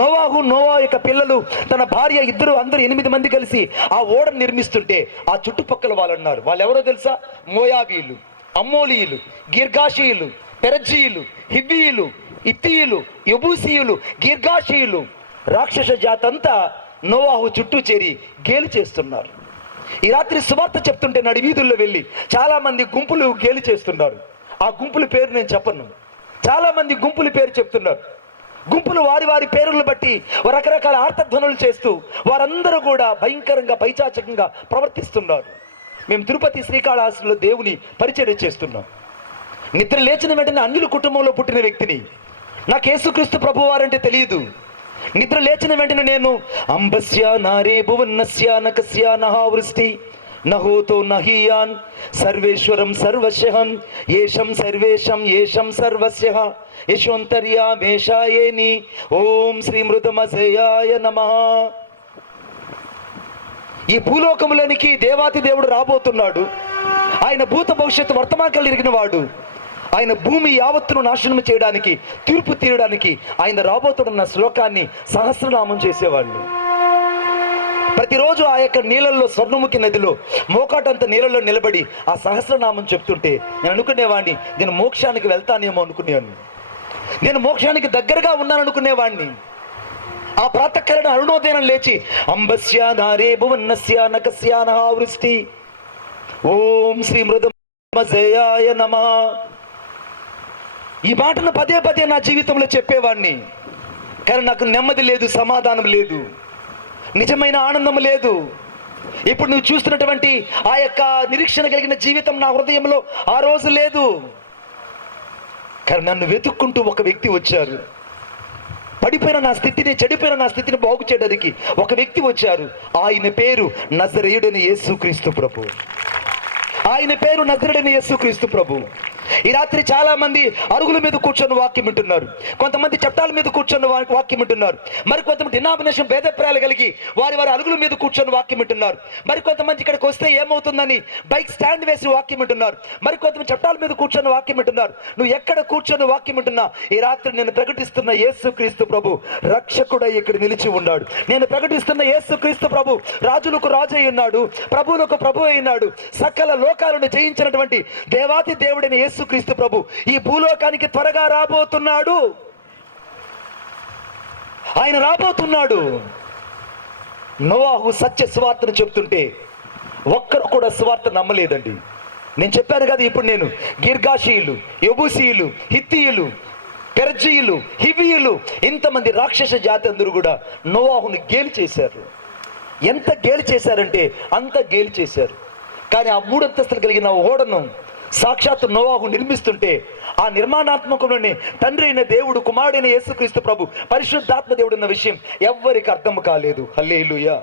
నోవా యొక్క పిల్లలు, తన భార్య, అందరూ 8 మంది కలిసి ఆ ఓడను నిర్మిస్తుంటే ఆ చుట్టుపక్కల వాళ్ళు అన్నారు. వాళ్ళు ఎవరో తెలుసా? మోయాబీలు, అమ్మోలీయులు, గిర్గాషీయులు, పెరజీయులు, హివ్వీయులు, ఇత్తీయులు, యబూసీయులు, గిర్గాషీయులు, రాక్షస జాతంతా నోవాహు చుట్టూ చేరి గేలి చేస్తున్నారు. ఈ రాత్రి సువార్త చెప్తుంటే నడి వీధుల్లో వెళ్ళి చాలా మంది గుంపులు గేలి చేస్తున్నారు. ఆ గుంపుల పేరు నేను చెప్పను. చాలా మంది గుంపుల పేరు చెప్తున్నారు. గుంపులు వారి వారి పేరులను బట్టి రకరకాల ఆర్తధ్వనులు చేస్తూ వారందరూ కూడా భయంకరంగా పైచాచకంగా ప్రవర్తిస్తున్నారు. మేము తిరుపతి శ్రీకాళహస్తిలో దేవుని పరిచర్య చేస్తున్నాం. నిద్ర లేచిన వెంటనే అన్యుల కుటుంబంలో పుట్టిన వ్యక్తిని, నాకు యేసుక్రీస్తు ప్రభువారంటే తెలియదు. నిద్ర లేచిన వెంటనే నేను అంబస్య నారే భువన్నస్య నకస్య నహావృష్టి నహోతో నహీయాన్ సర్వేశ్వరం సర్వశః ఏషం సర్వేషం ఏషం సర్వస్య యశోంతర్యామేషాయేని ఓం శ్రీ మృతమజయాయ నమః. ఈ భూలోకములోనికి దేవాతి దేవుడు రాబోతున్నాడు. ఆయన భూత భవిష్యత్తు వర్తమానాలు ఎరిగిన వాడు. ఆయన భూమి యావత్తును నాశనం చేయడానికి, తీర్పు తీయడానికి ఆయన రాబోతున్న శ్లోకాన్ని సహస్రనామం చేసేవాళ్ళు. ప్రతిరోజు ఆ యొక్క నీళ్ళల్లో, స్వర్ణముఖి నదిలో మోకాటంత నీళ్ళలో నిలబడి ఆ సహస్రనామం చెప్తుంటే నేను అనుకునేవాడిని, నేను మోక్షానికి వెళ్తానేమో అనుకునేవాడిని, నేను మోక్షానికి దగ్గరగా ఉన్నాను అనుకునేవాడిని. ఆ ప్రాతకాలన అరుణోదయం లేచి అంబస్య నారే భువన్నస్య నకస్య నహావృష్టి ఓం శ్రీ మృతమజయాయ నమః, ఈ మాటను పదే పదే నా జీవితంలో చెప్పేవాడిని. కానీ నాకు నెమ్మది లేదు, సమాధానం లేదు, నిజమైన ఆనందం లేదు. ఇప్పుడు నువ్వు చూస్తున్నటువంటి ఆ యొక్క నిరీక్షణ కలిగిన జీవితం నా హృదయంలో ఆ రోజు లేదు. కానీ నన్ను వెతుక్కుంటూ ఒక వ్యక్తి వచ్చారు. పడిపోయిన నా స్థితిని, చెడిపోయిన నా స్థితిని బాగు చేయడానికి ఒక వ్యక్తి వచ్చారు. ఆయన పేరు నజరేయుడైన యేసుక్రీస్తు ప్రభు. ఆయన పేరు నజరేయుడైన యేసుక్రీస్తు ప్రభు. ఈ రాత్రి చాలా మంది అరుగుల మీద కూర్చొని వాక్యం వింటున్నారు, కొంతమంది చట్టాల మీద కూర్చొని వాక్యం వింటున్నారు, మరి కొంతమంది డినామినేషన్ భేదప్రాయాలు కలిగి వారి వారి అరుగుల మీద కూర్చొని వాక్యం వింటున్నారు, మరి కొంతమంది ఇక్కడికి వస్తే ఏమవుతుందని బైక్ స్టాండ్ వేసి వాక్యం వింటున్నారు, మరి కొంతమంది చట్టాల మీద కూర్చొని వాక్యం వింటున్నారు. నువ్వు ఎక్కడ కూర్చొని వాక్యం వింటున్నా, ఈ రాత్రి నేను ప్రకటిస్తున్న యేసుక్రీస్తు ప్రభు రక్షకుడై ఇక్కడ నిలిచి ఉన్నాడు. నేను ప్రకటిస్తున్న యేసుక్రీస్తు ప్రభు రాజులకు రాజు అయి ఉన్నాడు, ప్రభువులకు ప్రభు అయి ఉన్నాడు. సకల లోకాలను జయించినటువంటి దేవాతి దేవుడైన యేసుక్రీస్తు ప్రభు ఈ భూలోకానికి త్వరగా రాబోతున్నాడు. ఆయన రాబోతున్నాడు. నోవాహు సత్య సువార్తను చెప్తుంటే ఒక్కరు కూడా సువార్త నమ్మలేదండి. నేను చెప్పాను కదా, ఇప్పుడు నేను గిర్గాషీయులు, యెబూసీయులు, హిత్తీయులు, పెర్జీయులు, హివీయులు, ఇంతమంది రాక్షస జాతి అందరూ కూడా నోవాహును గేలి చేశారు. ఎంత గేలి చేశారంటే అంత గేలి చేశారు. కానీ ఆ 3 అంతస్తులు కలిగిన ఓడను సాక్షాత్తు నోవాహు నిర్మిస్తుంటే ఆ నిర్మాణాత్మకంలోనే తండ్రి అయిన దేవుడు, కుమారుడైన యేసుక్రీస్తు ప్రభు, పరిశుద్ధాత్మ దేవుడు ఉన్న విషయం ఎవ్వరికి అర్థం కాలేదు. హల్లెలూయా.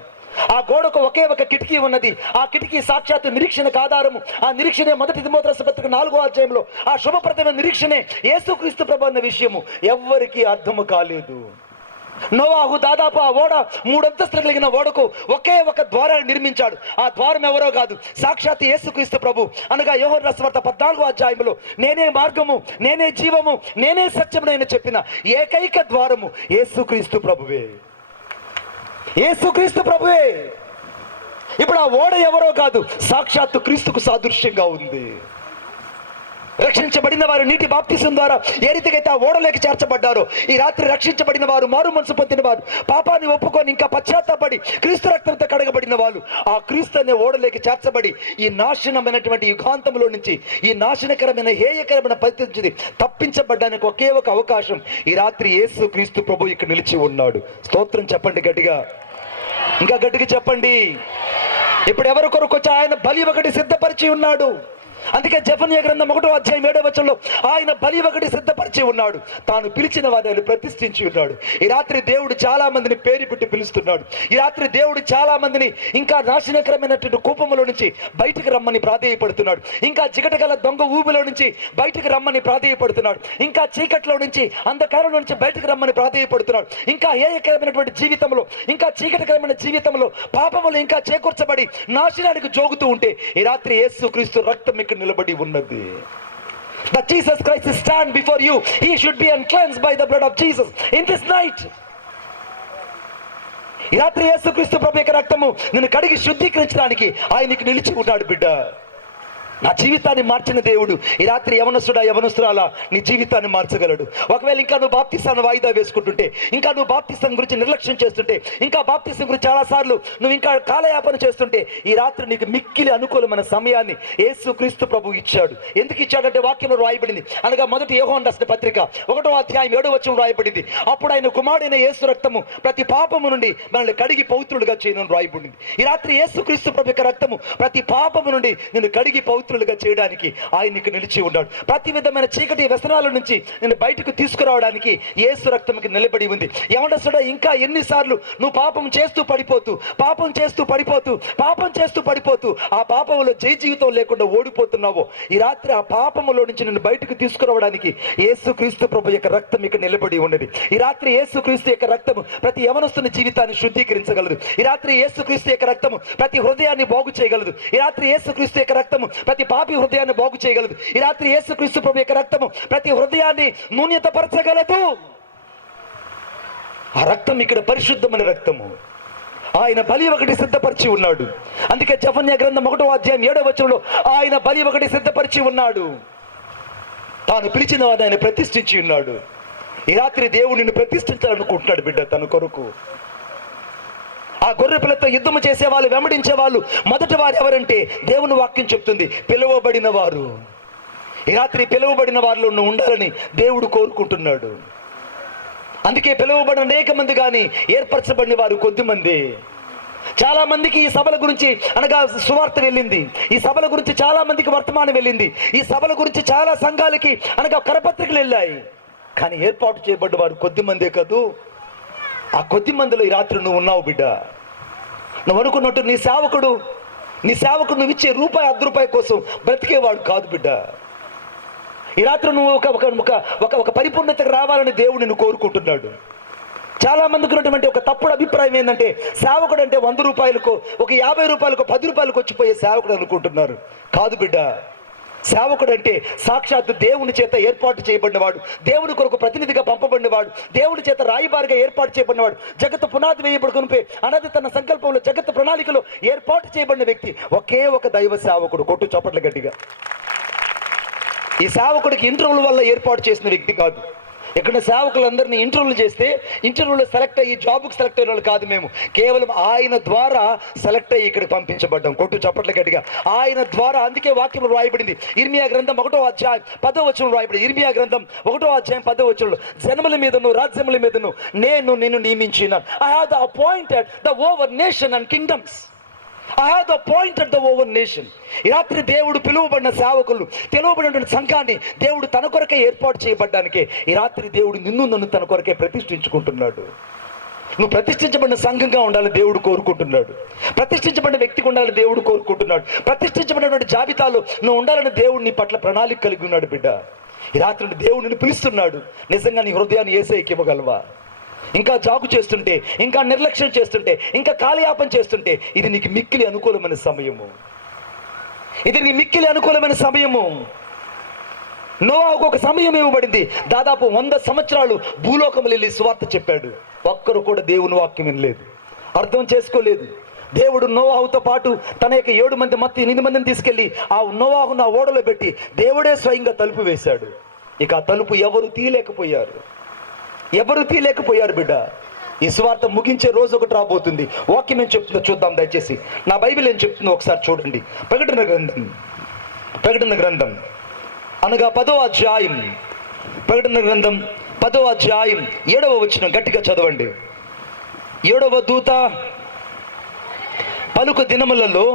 ఆ గోడకు ఒకే ఒక కిటికీ ఉన్నది. ఆ కిటికీ సాక్షాత్తు నిరీక్షణకు ఆధారము. ఆ నిరీక్షణే మొదటి తిమోతి పత్రిక 4వ అధ్యాయంలో ఆ శుభప్రదమైన నిరీక్షణే యేసుక్రీస్తు ప్రభు అన్న విషయము ఎవ్వరికి అర్థము కాలేదు. నోవాహు దాదాపు ఆ ఓడ 3 అంతస్తులు కలిగిన ఓడకు ఒకే ఒక ద్వారాన్ని నిర్మించాడు. ఆ ద్వారం ఎవరో కాదు, సాక్షాత్ యేసుక్రీస్తు ప్రభు. అనగా యోహాను రాసిన సువార్త 14వ అధ్యాయంలో నేనే మార్గము, నేనే జీవము, నేనే సత్యమునైన చెప్పిన ఏకైక ద్వారము యేసుక్రీస్తు ప్రభువే. యేసుక్రీస్తు ప్రభువే. ఇప్పుడు ఆ ఓడ ఎవరో కాదు, సాక్షాత్తు క్రీస్తుకు సాదృశ్యంగా ఉంది. రక్షించబడిన వారు నీటి బాప్తిసం ద్వారా ఏ రీతికైతే ఆ ఓడలోకి చేర్చబడ్డారో, ఈ రాత్రి రక్షించబడిన వారు, మారు మనసు పొందిన వారు, పాపాన్ని ఒప్పుకొని ఇంకా పశ్చాత్తాపడి క్రీస్తు రక్తంతో కడగబడిన వాళ్ళు ఆ క్రీస్తు అనే ఓడలోకి చేర్చబడి ఈ నాశనమైనటువంటి యుగాంతంలో నుంచి, ఈ నాశనకరమైన హేయకరమైన పరిస్థితి నుంచి తప్పించబడ్డానికి ఒకే ఒక అవకాశం ఈ రాత్రి యేసు క్రీస్తు ప్రభు ఇక్కడ నిలిచి ఉన్నాడు. స్తోత్రం చెప్పండి గట్టిగా, ఇంకా గట్టిగా చెప్పండి. ఇప్పుడు ఎవరి కొరకు వచ్చి ఆయన బలి ఒకటి సిద్ధపరిచి ఉన్నాడు. అందుకే జెఫన్యా గ్రంథం 1వ అధ్యాయం 7వ వచనంలో ఆయన బలి ఒకటి సిద్ధపరిచి ఉన్నాడు. తాను పిలిచిన వారిని ప్రతిష్ఠించి ఉన్నాడు. ఈ రాత్రి దేవుడు చాలా మందిని పేరు పెట్టి పిలుస్తున్నాడు. ఈ రాత్రి దేవుడు చాలా మందిని ఇంకా నాశనకరమైనటువంటి కూపంలో నుంచి బయటికి రమ్మని ప్రాధేయపడుతున్నాడు. ఇంకా జిగటగల దొంగ ఊబిలో నుంచి బయటికి రమ్మని ప్రాధేయపడుతున్నాడు. ఇంకా చీకట్లో నుంచి, అంధకారంలో నుంచి బయటికి రమ్మని ప్రాధేయపడుతున్నాడు. ఇంకా ఏకరమైనటువంటి జీవితంలో, ఇంకా చీకటికరమైన జీవితంలో, పాపములు ఇంకా చేకూర్చబడి నాశనానికి జోగుతూ ఉంటే ఈ రాత్రి యేసుక్రీస్తు రక్తం ఇక్కడ నిలబడి ఉన్నది. That Jesus Christ is stand before you. He should be cleansed by the blood of Jesus in this night. ఈ రాత్రి యేసుక్రీస్తు ప్రభు యొక్క రక్తము నిన్ను కడిగి శుద్ధీకరించడానికి ఆయనకి నిలిచి ఉన్నాడు బిడ్డ. నా జీవితాన్ని మార్చిన దేవుడు ఈ రాత్రి యవనస్తుడా యవనస్తురాలా నీ జీవితాన్ని మార్చగలడు. ఒకవేళ ఇంకా నువ్వు బాప్తిస్తాన్ని వాయిదా వేసుకుంటుంటే, ఇంకా నువ్వు బాప్తిస్తం గురించి నిర్లక్ష్యం చేస్తుంటే, ఇంకా బాప్తిస్తం గురించి చాలాసార్లు నువ్వు ఇంకా కాలయాపన చేస్తుంటే, ఈ రాత్రి నీకు మిక్కిలి అనుకూలమైన సమయాన్ని యేసుక్రీస్తు ప్రభు ఇచ్చాడు. ఎందుకు ఇచ్చాడంటే వాక్యంలో రాయబడింది. అనగా మొదటి యోహాను రాసిన పత్రిక 1వ అధ్యాయం 7వ వచనం రాయబడింది. అప్పుడు ఆయన కుమారుడైన యేసు రక్తము ప్రతి పాపము నుండి మనల్ని కడిగి పవిత్రులుగా చేయను రాయబడింది. ఈ రాత్రి యేసుక్రీస్తు ప్రభు యొక్క రక్తము ప్రతి పాపము నుండి నిన్ను కడిగి పవిత్రులుగా చేయడానికి ఆయన నీకు నిలిచి ఉన్నాడు. ప్రతి విధమైన చీకటి వ్యసనాల నుంచి నేను బయటకు తీసుకురావడానికి యేసు రక్తంకి నిలబడి ఉంది. యవనస్తుడా, ఇంకా ఎన్నిసార్లు నువ్వు పాపం చేస్తూ పడిపోతూ ఆ పాపంలో జయ జీవితం లేకుండా ఓడిపోతున్నావో, ఈ రాత్రి ఆ పాపములో నుంచి నిన్ను బయటకు తీసుకురావడానికి యేసుక్రీస్తు ప్రభు యొక్క రక్తం ఇక్కడ నిలబడి ఉన్నది. ఈ రాత్రి యేసుక్రీస్తు యొక్క రక్తము ప్రతి యవనస్తుని జీవితాన్ని శుద్ధీకరించగలదు. ఈ రాత్రి యేసుక్రీస్తు యొక్క రక్తము ప్రతి హృదయాన్ని బాగు చేయగలదు. ఈ రాత్రి యేసుక్రీస్తు యొక్క రక్తము ప్రతి పాపి హృదయాన్ని బాగు చేయగలదు. ఈ రాత్రి యేసుక్రీస్తు ప్రభు యొక్క రక్తము ప్రతి హృదయాన్ని నూన్యతపరచగలదు. ఆ రక్తం ఇక్కడ పరిశుద్ధమైన రక్తము. ఆయన బలి ఒకటి సిద్ధపరిచి ఉన్నాడు. అందుకే జెఫన్యా గ్రంథం 1వ అధ్యాయం 7వ వచనంలో ఆయన బలి ఒకటి సిద్ధపరిచి ఉన్నాడు. తాను పిలిచిన వారిని ఆయన ప్రతిష్ఠించి ఉన్నాడు. ఈ రాత్రి దేవుడు నిన్ను ప్రతిష్ఠించాలనుకుంటున్నాడు బిడ్డ తన కొరకు. ఆ గొర్రె పిల్లతో యుద్ధము చేసేవాళ్ళు, వెంబడించేవాళ్ళు మొదటి వారు ఎవరంటే దేవుని వాక్యం చెప్తుంది పిలువబడిన వారు. ఈ రాత్రి పిలువబడిన వారిలో నువ్వు ఉండాలని దేవుడు కోరుకుంటున్నాడు. అందుకే పిలువబడిన అనేక మంది కానీ ఏర్పరచబడిన వారు కొద్దిమంది. చాలా మందికి ఈ సభల గురించి అనగా సువార్త వెళ్ళింది. ఈ సభల గురించి చాలా మందికి వర్తమానం వెళ్ళింది. ఈ సభల గురించి చాలా సంఘాలకి అనగా కరపత్రికలు వెళ్ళాయి. కానీ ఏర్పాటు చేయబడ్డ వారు కొద్దిమందే కదూ. ఆ కొద్ది మందిలో ఈ రాత్రి నువ్వు ఉన్నావు బిడ్డ. నువ్వు అనుకున్నట్టు నీ సేవకుడు నువ్వు ఇచ్చే రూపాయి 10 రూపాయి కోసం బ్రతికేవాడు కాదు బిడ్డ. ఈ రాత్రి నువ్వు ఒక పరిపూర్ణతకు రావాలని దేవుడు నిన్ను కోరుకుంటున్నాడు. చాలా మందికి ఉన్నటువంటి ఒక తప్పుడు అభిప్రాయం ఏంటంటే సేవకుడు అంటే 100 రూపాయలకు, ఒక 50 రూపాయలకు, 10 రూపాయలకు వచ్చిపోయే సేవకుడు అనుకుంటున్నారు. కాదు బిడ్డ. సేవకుడు అంటే సాక్షాత్తు దేవుని చేత ఏర్పాటు చేయబడినవాడు, దేవుని కొరకు ప్రతినిధిగా పంపబడినవాడు, దేవుని చేత రాయిబారిగా ఏర్పాటు చేయబడినవాడు, జగత్తు పునాది వేయబడుకునిపై అన్నది తన సంకల్పంలో జగత్తు ప్రణాళికలో ఏర్పాటు చేయబడిన వ్యక్తి ఒకే ఒక దైవ సేవకుడు. కొట్టు చప్పట్ల గట్టిగా. ఈ సేవకుడికి ఇంటర్వ్యూల వల్ల ఏర్పాటు చేసిన వ్యక్తి కాదు. ఇక్కడ సేవకులందరినీ ఇంటర్వ్యూలు చేస్తే ఇంటర్వ్యూలో సెలెక్ట్ అయ్యి జాబ్కి సెలెక్ట్ అయిన వాళ్ళు కాదు మేము. కేవలం ఆయన ద్వారా సెలెక్ట్ అయ్యి ఇక్కడికి పంపించబడ్డాం. కొట్టు చప్పట్ల గట్టిగా. ఆయన ద్వారా. అందుకే వాక్యంలో రాయబడింది ఇర్మియా గ్రంథం 1వ అధ్యాయం 10వ వచనంలో రాయబడింది. ఇర్మియా గ్రంథం 1వ అధ్యాయం 10వ వచనంలో జనముల మీదను రాజ్యముల మీదను నేను నిన్ను నియమించిన. I have appointed the over nation and kingdoms. I have appointed the over nation. ఈ రాత్రి దేవుడు పిలువబడిన సేవకులు, పిలువబడినటువంటి సంఘాన్ని దేవుడు తన కొరకే ఏర్పాటు చేయబడ్డానికే ఈ రాత్రి దేవుడు నన్ను తన కొరకే ప్రతిష్ఠించుకుంటున్నాడు. నువ్వు ప్రతిష్ఠించబడిన సంఘంగా ఉండాలని దేవుడు కోరుకుంటున్నాడు. ప్రతిష్ఠించబడిన వ్యక్తిగా ఉండాలని దేవుడు కోరుకుంటున్నాడు. ప్రతిష్ఠించబడినటువంటి జాబితాలో నువ్వు ఉండాలని దేవుడు నీ పట్ల ప్రణాళిక కలిగి ఉన్నాడు బిడ్డ. ఈ రాత్రి దేవుడు నిన్ను పిలుస్తున్నాడు. నిజంగా నీ హృదయాన్ని యేసయ్యకి ఇవ్వగలవా? ఇంకా జాగు చేస్తుంటే, ఇంకా నిర్లక్ష్యం చేస్తుంటే, ఇంకా కాలయాపన చేస్తుంటే ఇది నీకు మిక్కిలి అనుకూలమైన సమయము. ఇది నీ మిక్కిలి అనుకూలమైన సమయము. నోవాహుకు ఒక సమయం ఇవ్వబడింది. దాదాపు 100 సంవత్సరాలు భూలోకములు వెళ్ళి సువార్త చెప్పాడు. ఒక్కరు కూడా దేవుని వాక్యం వినలేదు, అర్థం చేసుకోలేదు. దేవుడు నోవాహుతో పాటు తన యొక్క 7 మంది మొత్తం 8 మందిని తీసుకెళ్లి ఆ నోవాహును ఆ ఓడలో పెట్టి దేవుడే స్వయంగా తలుపు వేశాడు. ఇక ఆ తలుపు ఎవరు తీయలేకపోయారు బిడ్డ. ఈ సువార్త ముగించే రోజు ఒకటి రాబోతుంది. వాక్యం ఏం చెప్తుందో చూద్దాం దయచేసి. నా బైబిల్ ఏం చెప్తుందో ఒకసారి చూడండి. ప్రకటన గ్రంథం అనగా 10వ అధ్యాయం, ప్రకటన గ్రంథం 10వ అధ్యాయం 7వ వచనం గట్టిగా చదవండి. 7వ దూత పలుకు దినములలో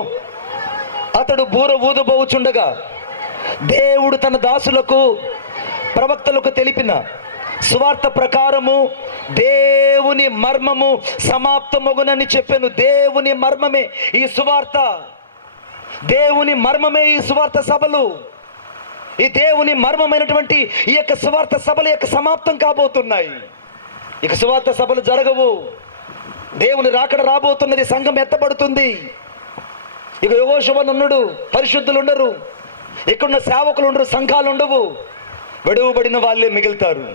అతడు బూర ఊదబోచుండగా దేవుడు తన దాసులకు ప్రవక్తలకు తెలిపిన సువార్త ప్రకారము దేవుని మర్మము సమాప్తమగునని చెప్పాను. దేవుని మర్మమే ఈ సువార్త. దేవుని మర్మమే ఈ సువార్త సభలు. ఈ దేవుని మర్మమైనటువంటి ఈ యొక్క సువార్త సభల యొక్క సమాప్తం కాబోతున్నాయి. ఇక సువార్త సభలు జరగవు. దేవుని రాకడ రాబోతున్నది. సంఘం ఎత్తబడుతుంది. ఇక యెహోషువ ఉన్నాడు, పరిశుద్ధులు ఉండరు, ఇక్కడున్న సేవకులు ఉండరు, సంఘాలు ఉండవు. విడువబడిన వాళ్ళే మిగులుతారు.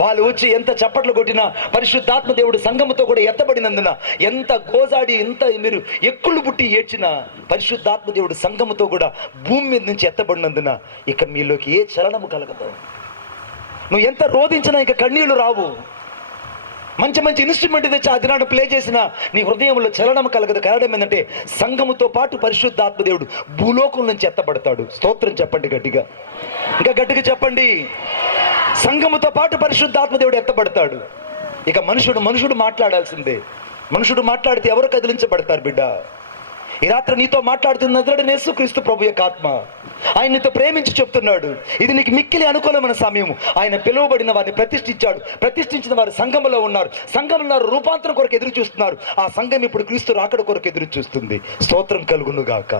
వాళ్ళు వచ్చి ఎంత చప్పట్లు కొట్టినా పరిశుద్ధాత్మ దేవుడు సంఘముతో కూడా ఎత్తబడినందున, ఎంత గోజాడి ఎంత మీరు ఎక్కుళ్ళు పుట్టి ఏడ్చినా పరిశుద్ధాత్మ దేవుడు సంఘముతో కూడా భూమి మీద నుంచి ఎత్తబడినందున ఇక మీలోకి ఏ చలనము కలగదు. నువ్వు ఎంత రోధించినా ఇక కన్నీళ్లు రావు. మంచి మంచి ఇన్స్ట్రుమెంట్ తెచ్చి ఆ దినాన్ని ప్లే చేసినా నీ హృదయంలో చలనం కలగదు. కారణం ఏంటంటే సంఘముతో పాటు పరిశుద్ధాత్మ దేవుడు భూలోకం నుంచి ఎత్తబడతాడు. స్తోత్రం చెప్పండి గట్టిగా, ఇంకా గట్టిగా చెప్పండి. సంఘముతో పాటు పరిశుద్ధాత్మ దేవుడు ఎత్తబడతాడు. ఇక మనుషుడు మాట్లాడాల్సిందే. మనుషుడు మాట్లాడితే ఎవరు కదిలించబడతారు బిడ్డ? ఈ రాత్రి నీతో మాట్లాడుతున్న నజరేయుడైన యేసుక్రీస్తు ప్రభు యొక్క ఆత్మ ఆయన నీతో ప్రేమించి చెప్తున్నాడు, ఇది నీకు మిక్కిలి అనుకూలమైన సమయం. ఆయన పిలువబడిన వారిని ప్రతిష్ఠించాడు. ప్రతిష్ఠించిన వారు సంఘములో ఉన్నారు. సంఘంలో రూపాంతరం కొరకు ఎదురు చూస్తున్నారు. ఆ సంఘం ఇప్పుడు క్రీస్తు రాకడ కొరకు ఎదురు చూస్తుంది. స్తోత్రం కలుగును గాక.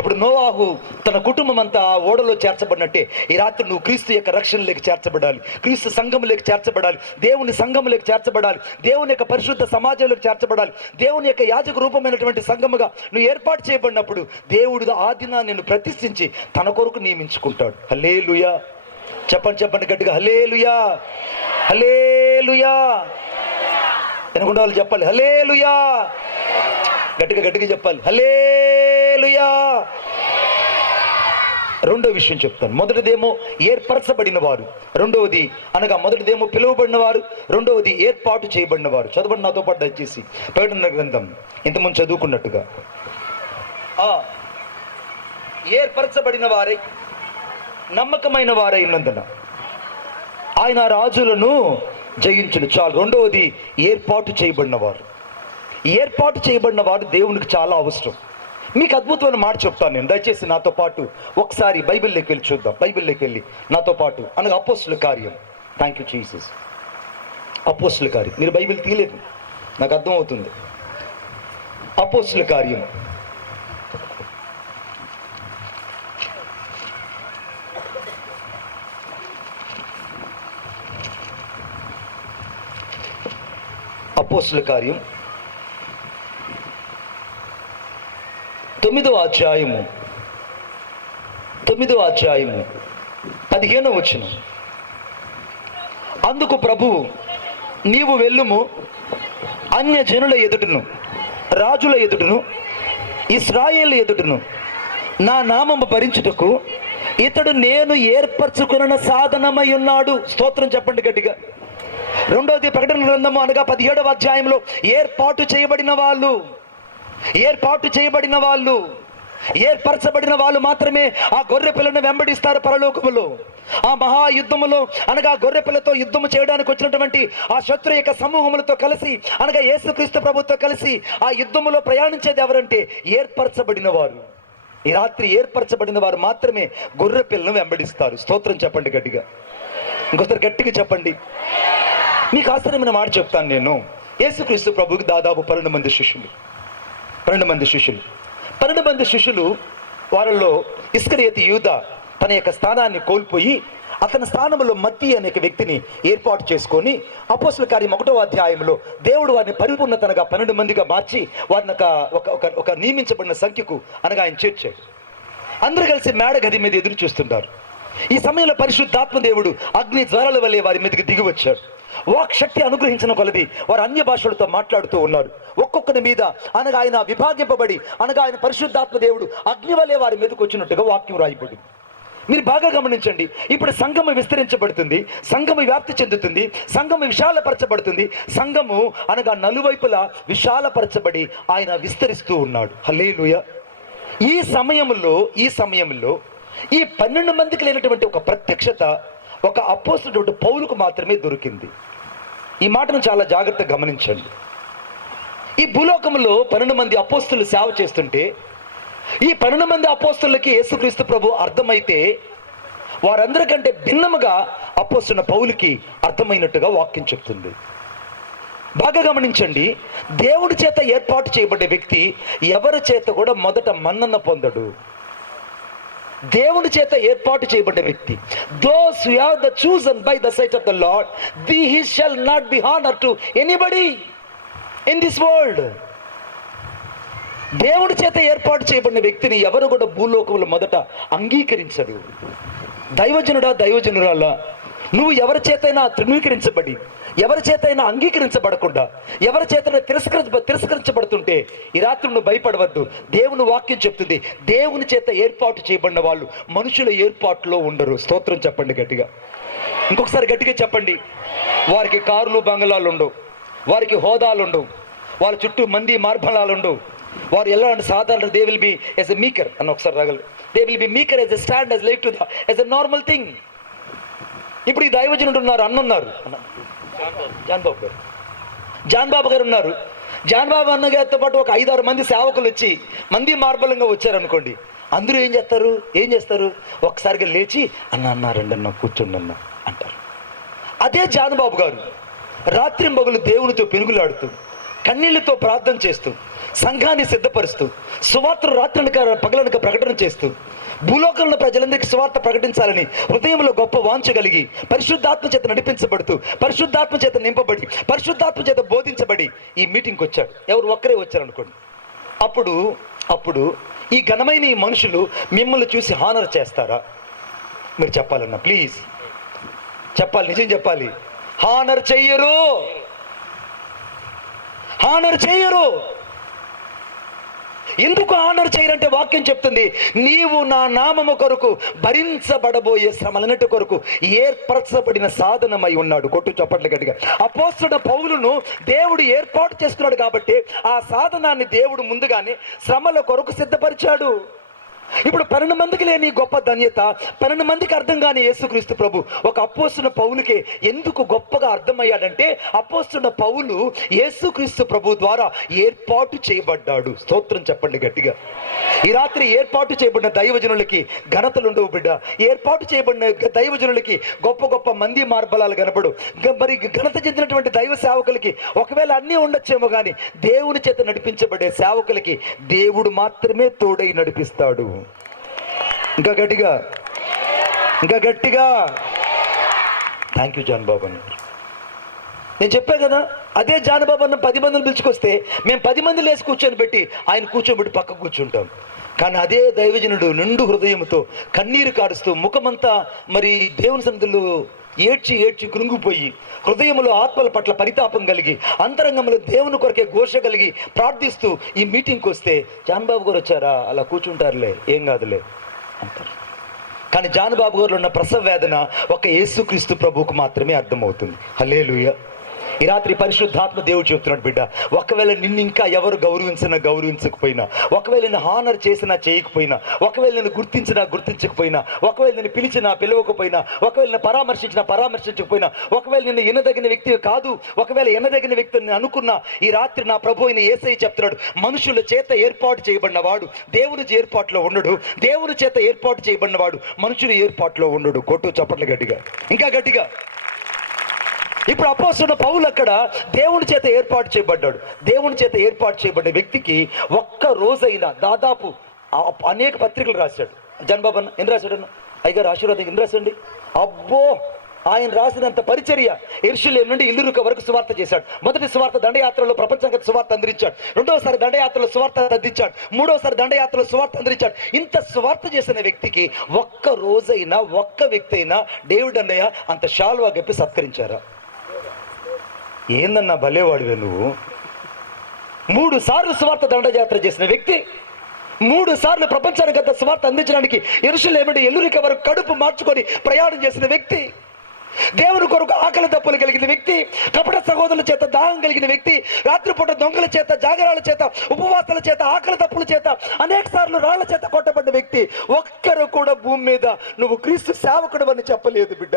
ఇప్పుడు నోవాహు తన కుటుంబం అంతా ఓడలో చేర్చబడినట్టే ఈ రాత్రి నువ్వు క్రీస్తు యొక్క రక్షణలోకి చేర్చబడాలి. క్రీస్తు సంఘంలోకి చేర్చబడాలి. దేవుని సంఘంలోకి చేర్చబడాలి. దేవుని యొక్క పరిశుద్ధ సమాజంలోకి చేర్చబడాలి. దేవుని యొక్క యాజక రూపమైనటువంటి సంఘముగా నువ్వు ఏర్పాటు చేయబడినప్పుడు దేవుడు ఆ దినాన్ని నిన్ను ప్రతిష్ఠించి తన కొరకు నియమించుకుంటాడు. హల్లెలూయా. చెప్పండి గట్టిగా, హల్లెలూయా, హల్లెలూయా. అనుకున్న వాళ్ళు చెప్పాలి హల్లెలూయా. గట్టిగా చెప్పాలి హల్లెలూయా. రెండో విషయం చెప్తాను. మొదటిదేమో ఏర్పరచబడిన వారు, రెండవది అనగా మొదటిదేమో పిలువబడిన వారు, రెండవది ఏర్పాటు చేయబడిన వారు. చదవండి నాతో పాటు దయచేసి ప్రకటన గ్రంథం ఇంతకుముందు చదువుకున్నట్టుగా. ఏర్పరచబడిన వారై నమ్మకమైన వారై ఉన్నందున ఆయన రాజులను జయించును. చాలు. రెండవది ఏర్పాటు చేయబడిన వారు. ఏర్పాటు చేయబడిన వారు దేవునికి చాలా అవసరం. మీకు అద్భుతమైన మాట చెప్తాను నేను. దయచేసి నాతో పాటు ఒకసారి బైబిల్లోకి వెళ్ళి చూద్దాం. బైబిల్లోకి వెళ్ళి నాతో పాటు అనగా అపోస్తుల కార్యం. Thank you Jesus. అపోస్తుల కార్యం. మీరు బైబిల్ తీయలేదు, నాకు అర్థమవుతుంది. అపోస్తుల కార్యం అపోస్తుల కార్యం 9వ అధ్యాయము 15వ వచనం. అందుకు ప్రభువు, నీవు వెళ్ళుము, అన్య జనుల ఎదుటను రాజుల ఎదుటను ఇశ్రాయేలు ఎదుటను నా నామము భరించుటకు ఇతడు నేను ఏర్పరచుకున్న సాధనమై ఉన్నాడు. స్తోత్రం చెప్పండి గట్టిగా. రెండవది ప్రకటన గ్రంథము అనగా 17వ అధ్యాయంలో ఏర్పాటు చేయబడిన వాళ్ళు, ఏర్పరచబడిన వాళ్ళు మాత్రమే ఆ గొర్రె పిల్లను వెంబడిస్తారు పరలోకములో. ఆ మహాయుద్ధములో అనగా గొర్రె పిల్లతో యుద్ధము చేయడానికి వచ్చినటువంటి ఆ శత్రు యొక్క సమూహములతో కలిసి అనగా యేసుక్రీస్తు ప్రభుతో కలిసి ఆ యుద్ధములో ప్రయాణించేది ఎవరంటే ఏర్పరచబడిన వారు. ఈ రాత్రి ఏర్పరచబడిన వారు మాత్రమే గొర్రె పిల్లను వెంబడిస్తారు. స్తోత్రం చెప్పండి గట్టిగా, ఇంకోసారి గట్టిగా చెప్పండి. మీకు ఆశ్చర్యమైన మాట చెప్తాను నేను. యేసుక్రీస్తు ప్రభుకి దాదాపు 12 మంది శిష్యులు. 12 మంది శిష్యులు. వారిలో ఇస్కరియోతు యూదా తన యొక్క స్థానాన్ని కోల్పోయి అతని స్థానంలో మత్తయి అనే వ్యక్తిని ఏర్పాటు చేసుకొని అపోస్తుల కార్యం 1వ అధ్యాయంలో దేవుడు వారిని పరిపూర్ణతనగా 12 మందిగా మార్చి వారిని ఒక నియమించబడిన సంఖ్యకు అనగా ఆయన చేర్చాడు. అందరూ కలిసి మేడ గది మీద ఎదురు చూస్తుంటారు. ఈ సమయంలో పరిశుద్ధాత్మ దేవుడు అగ్ని జ్వాలల వలె వారి మీదకి దిగి వచ్చాడు. వాక్ శక్తి అనుగ్రహించిన కొలది వారు అన్య భాషలతో మాట్లాడుతూ ఉన్నారు. ఒక్కొక్కరి మీద అనగా ఆయన విభాగింపబడి అనగా ఆయన పరిశుద్ధాత్మ దేవుడు అగ్ని వలె వారి మీదకి వచ్చినట్టుగా వాక్యం రాయబడింది. మీరు బాగా గమనించండి. ఇప్పుడు సంఘము విస్తరించబడుతుంది, సంఘము వ్యాప్తి చెందుతుంది, సంఘము విశాలపరచబడుతుంది. సంఘము అనగా నలువైపులా విశాలపరచబడి ఆయన విస్తరిస్తూ ఉన్నాడు. హల్లెలూయా. ఈ సమయంలో ఈ 12 మందికి లేనటువంటి ఒక ప్రత్యక్షత ఒక అపోస్తలుడు పౌలుకు మాత్రమే దొరికింది. ఈ మాటను చాలా జాగ్రత్తగా గమనించండి. ఈ భూలోకంలో 12 మంది అపోస్తలు సేవ చేస్తుంటే ఈ 12 మంది అపోస్తలకి యేసుక్రీస్తు ప్రభు అర్థమైతే వారందరికంటే భిన్నముగా అపోస్తలుడైన పౌలుకి అర్థమైనట్టుగా వాక్యం చెప్తుంది. బాగా గమనించండి. దేవుడి చేత ఏర్పాటు చేయబడ్డ వ్యక్తి ఎవరి చేత కూడా మొదట మన్నన పొందడు. దేవుని చేత ఏర్పాటు చేయబడ్డ వ్యక్తి, those who are the chosen by the sight of the Lord, he shall not be honored to anybody in this world. దేవుడి చేత ఏర్పాటు చేయబడిన వ్యక్తిని ఎవరు కూడా భూలోకంలో మొదట అంగీకరించరు. దైవజనుడా, దైవజనురాలా, నువ్వు ఎవరి చేతైనా తృణీకరించబడి, ఎవరి చేతైనా అంగీకరించబడకుండా, ఎవరి చేతైనా తిరస్కరించబడుతుంటే ఈ రాత్రి నువ్వు భయపడవద్దు. దేవుని వాక్యం చెప్తుంది, దేవుని చేత ఏర్పాటు చేయబడిన వాళ్ళు మనుషుల ఏర్పాటులో ఉండరు. స్తోత్రం చెప్పండి గట్టిగా. ఇంకొకసారి గట్టిగా చెప్పండి. వారికి కార్లు బంగళాలు ఉండవు, వారికి హోదాలు ఉండవు, వాళ్ళ చుట్టూ మంది మార్బలాలు ఉండవు. వారు ఎలా అంటే సాధారణ they will be as a meeker అని ఒకసారి రాగలరు. They will be meeker as a stand as like to the as a normal thing. ఇప్పుడు ఈ దైవజనుడు ఉన్నారు, అన్నున్నారు, జాన్ బాబు గారు ఉన్నారు. జాన్ బాబు అన్నగారితో పాటు ఒక 5-6 మంది సేవకులు వచ్చి మంది మార్బలంగా వచ్చారనుకోండి. అందరూ ఏం చేస్తారు? ఒకసారిగా లేచి అన్నారండి అన్న కూర్చోండి అన్న అంటారు. అదే జాన్ బాబు గారు రాత్రింబగలు దేవునితో పెనుగులాడుతూ, కన్నీళ్లతో ప్రార్థన చేస్తూ, సంఘాన్ని సిద్ధపరుస్తూ, సువార్తను రాత్రనక పగలనక ప్రకటన చేస్తూ, భూలోకంలో ప్రజలందరికీ సువార్త ప్రకటించాలని హృదయంలో గొప్ప వాంఛ కలిగి, పరిశుద్ధాత్మ చేత నడిపించబడుతూ, పరిశుద్ధాత్మ చేత నింపబడి, పరిశుద్ధాత్మ చేత బోధించబడి ఈ మీటింగ్కి వచ్చాడు. ఎవరు ఒక్కరే వచ్చారు అనుకోండి. అప్పుడు ఈ ఘనమైన ఈ మనుషులు మిమ్మల్ని చూసి హానర్ చేస్తారా? మీరు చెప్పాలన్నా, ప్లీజ్ చెప్పాలి, నిజం చెప్పాలి. హానర్ చెయ్యరు. ఎందుకు ఆనర్ చేయరంటే వాక్యం చెప్తుంది, నీవు నా నామము కొరకు భరించబడబోయే శ్రమలన్నిటి కొరకు ఏర్పరచబడిన సాధనమై ఉన్నాడు. కొట్టు చప్పట్లు గట్టిగా. అపోస్తలుడైన పౌలును దేవుడు ఏర్పాటు చేస్తున్నాడు కాబట్టి ఆ సాధనాన్ని దేవుడు ముందుగానే శ్రమల కొరకు సిద్ధపరిచాడు. ఇప్పుడు 12 మందికి లేని గొప్ప ధన్యత 12 మందికి అర్థం కాని యేసుక్రీస్తు ప్రభు ఒక అపోస్తలుడైన పౌలుకే ఎందుకు గొప్పగా అర్థమయ్యాడంటే, అపోస్తలుడైన పౌలు యేసుక్రీస్తు ప్రభు ద్వారా ఏర్పాటు చేయబడ్డాడు. స్తోత్రం చెప్పండి గట్టిగా. ఈ రాత్రి ఏర్పాటు చేయబడిన దైవజనులకి ఘనతలు ఉండవు బిడ్డ. ఏర్పాటు చేయబడిన దైవజనులకి గొప్ప గొప్ప మంది మార్బలాలు కనబడు. మరి ఘనత చెందినటువంటి దైవ సేవకులకి ఒకవేళ అన్నీ ఉండొచ్చేమో కానీ దేవుని చేత నడిపించబడే సేవకులకి దేవుడు మాత్రమే తోడై నడిపిస్తాడు. ఇంకా గట్టిగా. థ్యాంక్ యూ జాన్ బాబు అన్న. నేను చెప్పా కదా, అదే జాన్ బాబు అన్న 10 మందిని పిలుచుకొస్తే మేము 10 మంది లేసి కూర్చొని పెట్టి ఆయన కూర్చోబెట్టి పక్క కూర్చుంటాం. కానీ అదే దైవజనుడు నిండు హృదయంతో కన్నీరు కాడుస్తూ ముఖమంతా మరి దేవుని సన్నిధిలో ఏడ్చి కృంగిపోయి, హృదయంలో ఆత్మల పట్ల పరితాపం కలిగి, అంతరంగంలో దేవుని కొరకే ఘోష కలిగి ప్రార్థిస్తూ ఈ మీటింగ్కి వస్తే, జాన్ బాబు గారు వచ్చారా, అలా కూర్చుంటారులే, ఏం కాదులే అంటారు. కానీ జాన్ బాబు గారు ఉన్న ప్రసవ వేదన ఒక యేసుక్రీస్తు ప్రభువుకు మాత్రమే అర్థమవుతుంది. హల్లెలూయా. ఈ రాత్రి పరిశుద్ధాత్మ దేవుడు చెప్తున్నాడు, బిడ్డ, ఒకవేళ నిన్ను ఇంకా ఎవరు గౌరవించకపోయినా, ఒకవేళ నిన్ను హానర్ చేసినా చేయకపోయినా, ఒకవేళ నిన్ను గుర్తించకపోయినా, ఒకవేళ నిన్ను పిలవకపోయినా, ఒకవేళ నిన్ను పరామర్శించకపోయినా, ఒకవేళ నిన్ను ఎనదగిన వ్యక్తి కాదు, ఒకవేళ ఎనదగిన వ్యక్తిని అనుకున్నా, ఈ రాత్రి నా ప్రభు అయిన యేసయ్య చెప్తున్నాడు, మనుషుల చేత ఏర్పాటు చేయబడిన వాడు దేవుని ఏర్పాటులో ఉండడు, దేవుని చేత ఏర్పాటు చేయబడిన వాడు మనుషుల ఏర్పాటులో ఉండడు. కొట్టు చప్పట్లు గట్టిగా, ఇంకా గట్టిగా. ఇప్పుడు అపోస్తలుడైన పౌలు అక్కడ దేవుని చేత ఏర్పాటు చేయబడ్డాడు. దేవుని చేత ఏర్పాటు చేయబడ్డ వ్యక్తికి ఒక్క రోజైనా దాదాపు అనేక పత్రికలు రాశాడు. జాన్ బాబు అన్న ఎన్ని రాశాడు అన్న? అయ్యగారు ఆశీర్వాదం ఎన్ని రాశాడండి? అబ్బో, ఆయన రాసినంత పరిచర్య యెరూషలేము నుండి ఇల్లూరు వరకు సువార్త చేశాడు. మొదటి సువార్త దండయాత్రలో ప్రపంచానికి సువార్త అందించాడు. రెండవసారి దండయాత్రలో సువార్త అందించాడు. మూడవసారి దండయాత్రలో సువార్త అందించాడు. ఇంత సువార్త చేసిన వ్యక్తికి ఒక్క రోజైనా ఒక్క వ్యక్తి అయినా డేవిడ్ అన్నయ్య అంత షాల్వా గప్పి సత్కరించారా? ఏందన్నా భలేవాడివే నువ్వు. 3 సార్లు సువార్త దండయాత్ర చేసిన వ్యక్తి, 3 సార్లు ప్రపంచానికి అంత సువార్త అందించడానికి యెరూషలేము నుండి ఎల్లూరిక వరకు కడుపు మార్చుకొని ప్రయాణం చేసిన వ్యక్తి, దేవుని కొరకు ఆకలి దప్పులు కలిగిన వ్యక్తి, కపట సహోదరుల చేత దాహం కలిగిన వ్యక్తి, రాత్రిపూట దొంగల చేత, జాగరాల చేత, ఉపవాసాల చేత, ఆకలి దప్పుల చేత, అనేక సార్లు రాళ్ల చేత కొట్టబడ్డ వ్యక్తి, ఒక్కరు కూడా భూమి మీద నువ్వు క్రీస్తు సేవకుడు అని చెప్పలేదు బిడ్డ.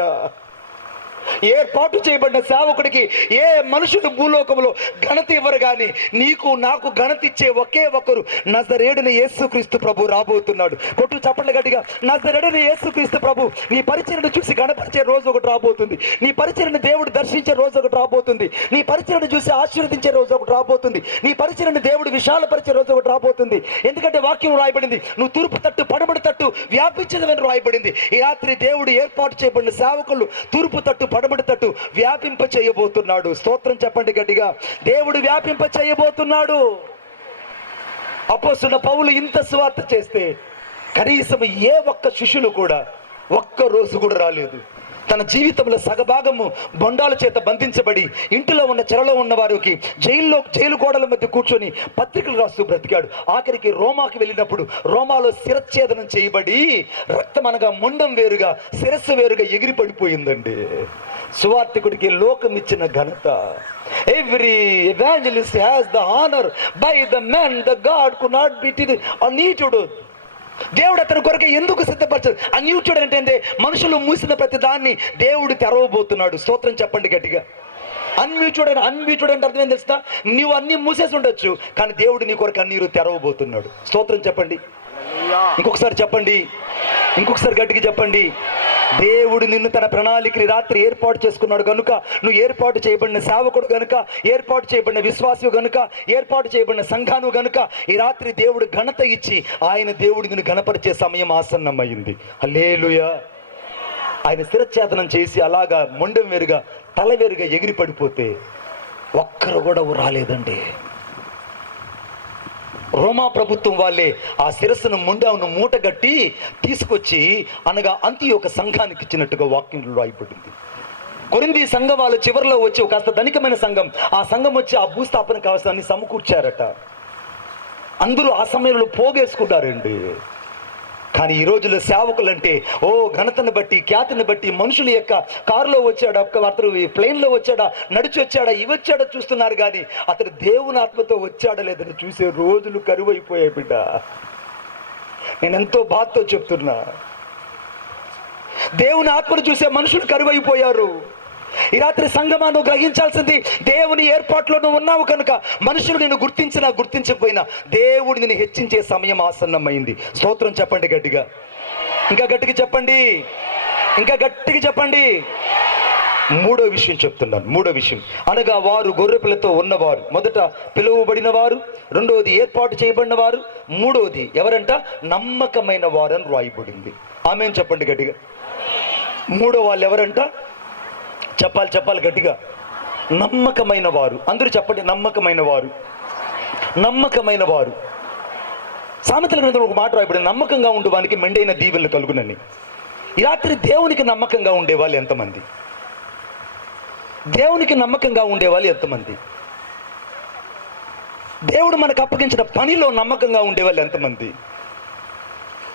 ఏర్పాటు చేయబడిన సేవకుడికి ఏ మనుషులు భూలోకంలో ఘనత ఇవ్వరు, కానీ నీకు నాకు ఘనత ఇచ్చే ఒకే ఒకరు నజరేయుడైన యేసుక్రీస్తు ప్రభు రాబోతున్నాడు. కొట్టు చప్పట్లు గట్టిగా. నజరేయుడైన యేసుక్రీస్తు ప్రభు నీ పరిచర్యను చూసి గణపరిచే రోజు ఒకటి రాబోతుంది. నీ పరిచర్యను దేవుడు దర్శించే రోజు ఒకటి రాబోతుంది. నీ పరిచర్యను చూసి ఆశీర్వదించే రోజు ఒకటి రాబోతుంది. నీ పరిచర్యను దేవుడు విశాలపరిచే రోజు ఒకటి రాబోతుంది. ఎందుకంటే వాక్యం రాయబడింది, నువ్వు తూర్పు తట్టు పడమటి తట్టు వ్యాపించదని రాయబడింది. ఈ రాత్రి దేవుడు ఏర్పాటు చేయబడిన సేవకులు తూర్పు తట్టు పడమటి తట్టు వ్యాపింప చేయబోతున్నాడు. స్తోత్రం చెప్పండి గట్టిగా. దేవుడు వ్యాపింప చేయబోతున్నాడు. అపోస్తలుడైన పౌలు ఇంత సువార్త చేస్తే కనీసం ఏ ఒక్క శిష్యులు కూడా ఒక్క రోజు కూడా రాలేదు. తన జీవితంలో సగభాగము బొండాల చేత బంధించబడి ఇంటిలో ఉన్న చెరలో ఉన్న వారికి జైలు గోడల మధ్య కూర్చొని పత్రికలు రాస్తూ బ్రతికాడు. ఆఖరికి రోమాకి వెళ్ళినప్పుడు రోమాలో శిరచ్ఛేదనం చేయబడి రక్తం అనగా ముండం వేరుగా శిరస్సు వేరుగా ఎగిరి పడిపోయిందండి. సువార్తికుడికి లోకం ఇచ్చిన ఘనత. Every evangelist has the honour by the man the God could not be అనీటుడు. దేవుడు అతని కొరకు ఎందుకు సిద్ధపరచాడు? అన్యూచుడు అంటే మనుషులు మూసిన ప్రతి దాన్ని దేవుడు తెరవబోతున్నాడు. స్తోత్రం చెప్పండి గట్టిగా. అన్మ్యూచుడ్ అంటే అర్థం ఏం తెలుస్తా? నువ్వు అన్ని మూసేసి ఉండొచ్చు, కానీ దేవుడు నీ కొరకు అన్ని తెరవబోతున్నాడు. స్తోత్రం చెప్పండి. ఇంకొకసారి చెప్పండి, ఇంకొకసారి గట్టిగా చెప్పండి. దేవుడు నిన్ను తన ప్రణాళికని రాత్రి ఏర్పాటు చేసుకున్నాడు కనుక, నువ్వు ఏర్పాటు చేయబడిన సేవకుడు గనుక, ఏర్పాటు చేయబడిన విశ్వాసి గనుక, ఏర్పాటు చేయబడిన సంఘాను గనుక ఈ రాత్రి దేవుడు ఘనత ఇచ్చి ఆయన దేవుడు నిన్ను ఘనపరిచే సమయం ఆసన్నమైంది. హల్లెలూయా. ఆయన శిరచ్ఛేదనం చేసి అలాగా మొండెం వేరుగా తల వేరుగా ఎగిరి పడిపోతే ఒక్కరు కూడా రాలేదండి. రోమా ప్రభుత్వం వాళ్ళే ఆ శిరస్సును ముండాను మూటగట్టి తీసుకొచ్చి అనగా అంతియోక సంఘానికి ఇచ్చినట్టుగా వాక్యంలో రాయబడింది. కొరింథీ సంఘం వాళ్ళు చివరిలో వచ్చి ఒక కాస్త ధనికమైన సంఘం, ఆ సంఘం వచ్చి ఆ భూస్థాపన కావాల్సిన సమకూర్చారట. అందరూ ఆ సమయంలో పోగేసుకుంటారండి. కానీ ఈ రోజుల్లో సేవకులంటే ఘనతను బట్టి ఖ్యాతిని బట్టి మనుషుల యొక్క కారులో వచ్చాడా, అతను ప్లేన్లో వచ్చాడా, నడిచి వచ్చాడా, వచ్చాడా చూస్తున్నారు. కానీ అతను దేవుని ఆత్మతో వచ్చాడా లేదని చూసే రోజులు కరువైపోయాయి బిడ్డ. నేను ఎంతో బాధతో చెప్తున్నా, దేవుని ఆత్మను చూసే మనుషులు కరువైపోయారు. ఈ రాత్రి సంఘమా నువ్వు గ్రహించాల్సింది, దేవుని ఏర్పాట్లో నువ్వు ఉన్నావు కనుక మనుషులు నిన్ను గుర్తించినా గుర్తించకపోయినా దేవుడు నిన్ను హెచ్చించే సమయం ఆసన్నమైంది. స్తోత్రం చెప్పండి గట్టిగా. ఇంకా గట్టిగా చెప్పండి, ఇంకా గట్టిగా చెప్పండి. మూడో విషయం చెప్తున్నాను. మూడో విషయం అనగా వారు గొర్రెపిల్లతో ఉన్నవారు. మొదట పిలువబడిన వారు, రెండవది ఏర్పాటు చేయబడిన వారు, మూడవది ఎవరంట? నమ్మకమైన వారు అని రాయబడింది. ఆమేన్ చెప్పండి గట్టిగా. మూడో వాళ్ళు ఎవరంట? చెప్పాలి గట్టిగా. నమ్మకమైన వారు. అందరూ చెప్పండి, నమ్మకమైన వారు. నమ్మకమైన వారు. సామెతల గ్రంథంలో ఒక మాట రాయబడింది, నమ్మకంగా ఉండేవానికి మెండైన దీవెనలు కలుగునని. ఈ రాత్రి దేవునికి నమ్మకంగా ఉండేవాళ్ళు ఎంతమంది? దేవునికి నమ్మకంగా ఉండేవాళ్ళు ఎంతమంది? దేవుడు మనకు అప్పగించిన పనిలో నమ్మకంగా ఉండేవాళ్ళు ఎంతమంది?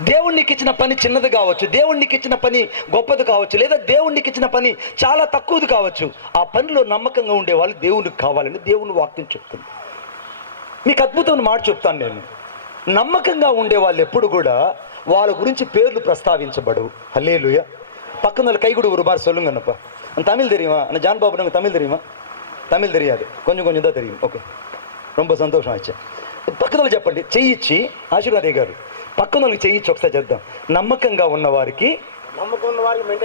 దేవునికి ఇచ్చిన పని చిన్నది కావచ్చు, దేవునికి ఇచ్చిన పని గొప్పది కావచ్చు, లేదా దేవునికి ఇచ్చిన పని చాలా తక్కువది కావచ్చు. ఆ పనిలో నమ్మకంగా ఉండేవాళ్ళు దేవునికి కావాలని దేవుని వాక్యం చెప్తుంది. మీకు అద్భుతమైన మాట చెప్తాను నేను. నమ్మకంగా ఉండేవాళ్ళు ఎప్పుడు కూడా వాళ్ళ గురించి పేర్లు ప్రస్తావించబడవు. హల్లెలూయా. పక్కన కైగుడు ஒரு பார் சொல்லுங்கன்னப்பா. தமிழ் தெரியுமா? அண்ணா ஜான் பாபு நமக்கு தமிழ் தெரியுமா? தமிழ் தெரியாது, కొంచెం தான் தெரியும். ఓకే, ரொம்ப సంతోషం ఆచా. పక్కన చెప్పండి, చెయ్యిచ్చి ఆశీర్వాదే గారు పక్కన వాళ్ళకి చెయ్యిచ్చి ఒకసారి చేద్దాం. నమ్మకంగా ఉన్న వారికి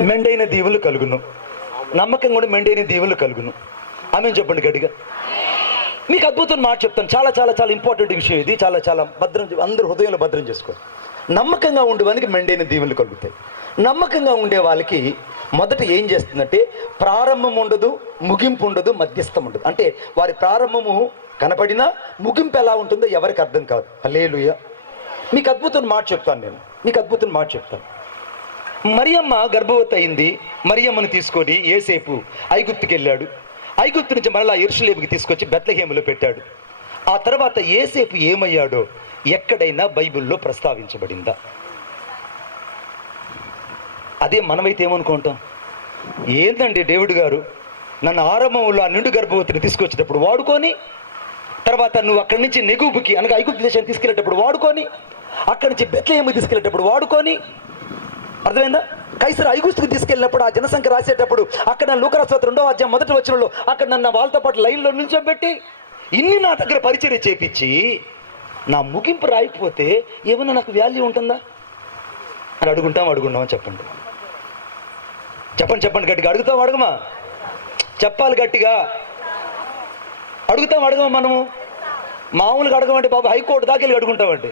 మెండైన దీవులు కలుగును. నమ్మకంగా కూడా మెండైన దీవులు కలుగును. ఆమె చెప్పండి గట్టిగా. మీకు అద్భుతం మాట చెప్తాను. చాలా చాలా చాలా ఇంపార్టెంట్ విషయం ఇది. చాలా చాలా భద్రం, అందరూ హృదయంలో భద్రం చేసుకో. నమ్మకంగా ఉండేవానికి మెండైన దీవులు కలుగుతాయి. నమ్మకంగా ఉండే వాళ్ళకి మొదట ఏం చేస్తుందంటే ప్రారంభం ఉండదు, ముగింపు ఉండదు, మధ్యస్థం ఉండదు. అంటే వారి ప్రారంభము కనపడినా ముగింపు ఎలా ఉంటుందో ఎవరికి అర్థం కాదు. హల్లెలూయా. మీకు అద్భుతం మాట చెప్తాను నేను, మీకు అద్భుతం మాట చెప్తాను. మరియమ్మ గర్భవతి అయింది. మరియమ్మను తీసుకొని యేసేపు ఐగుప్తుకి వెళ్ళాడు. ఐగుప్తు నుంచి మరలా యెరూషలేముకి తీసుకొచ్చి బెత్లెహేములో పెట్టాడు. ఆ తర్వాత యేసేపు ఏమయ్యాడో ఎక్కడైనా బైబిల్లో ప్రస్తావించబడిందా? అదే మనమైతే ఏమనుకుంటాం, ఏందండి దేవుడు గారు నన్ను ఆరంభంలో ఆ నిండు గర్భవతిని తీసుకొచ్చేటప్పుడు వాడుకొని, తర్వాత నువ్వు అక్కడి నుంచి నెగూబుకి అనగా ఐగుప్తు దేశాన్ని తీసుకెళ్ళేటప్పుడు వాడుకొని, అక్కడి నుంచి బెత్లెహేముకి తీసుకెళ్ళేటప్పుడు వాడుకొని, అర్థమైందా? కైసరు ఐగుప్తుకు తీసుకెళ్ళినప్పుడు ఆ జనసంఖ్య రాసేటప్పుడు అక్కడ లూకా రాసిన 2వ అధ్యాయం మొదటి వచనంలో అక్కడ నన్ను వాళ్ళతో పాటు లైన్లో నిల్చోబెట్టి ఇన్ని నా దగ్గర పరిచర్య చేపించి నా ముగింపు రాయకపోతే ఏమన్నా నాకు వాల్యూ ఉంటుందా అని అడుగుంటామని చెప్పండి. చెప్పండి గట్టిగా. అడగమా? చెప్పాలి గట్టిగా. అడగమా? మనము మామూలుగా అడగమంటే బాబు హైకోర్టు దాకా వెళ్ళి అడుగుంటామండి,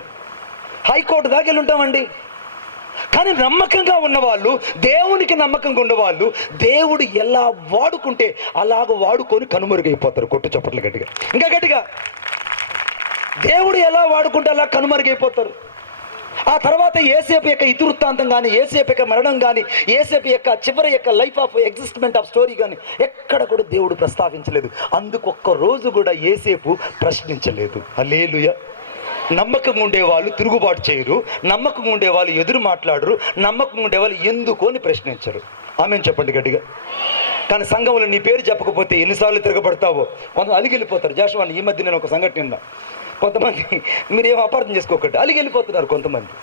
హైకోర్టు దాకా వెళ్ళి ఉంటామండి. కానీ నమ్మకంగా ఉన్నవాళ్ళు, దేవునికి నమ్మకంగా ఉన్నవాళ్ళు దేవుడు ఎలా వాడుకుంటే అలాగ వాడుకొని కనుమరుగైపోతారు. కొట్టు చప్పట్లు గట్టిగా, ఇంకా గట్టిగా. దేవుడు ఎలా వాడుకుంటే అలా కనుమరుగైపోతారు. ఆ తర్వాత యేసేపు యొక్క ఇతివృత్తాంతం కానీ, యేసేపు యొక్క మరణం కానీ, యేసేపు యొక్క చివరి యొక్క లైఫ్ ఆఫ్ ఎగ్జిస్ట్మెంట్ ఆఫ్ స్టోరీ కానీ ఎక్కడ కూడా దేవుడు ప్రస్తావించలేదు. అందుకు ఒక్క రోజు కూడా యేసేపు ప్రశ్నించలేదు. హల్లెలూయా. నమ్మకంగా ఉండేవాళ్ళు తిరుగుబాటు చేయరు, నమ్మకంగా ఉండేవాళ్ళు ఎదురు మాట్లాడరు, నమ్మకంగా ఉండేవాళ్ళు ఎందుకు అని ప్రశ్నించరు. ఆమెను చెప్పండి గట్టిగా. కానీ సంఘంలో నీ పేరు చెప్పకపోతే ఎన్నిసార్లు తిరగబడతావో. కొంత అలిగివెళ్ళిపోతారు. జాషువా, ఈ మధ్య నేను ఒక సంఘటన విన్నా. కొంతమంది, మీరేమో అపార్థం చేసుకోకండి, అలిగివెళ్ళిపోతున్నారు కొంతమంది.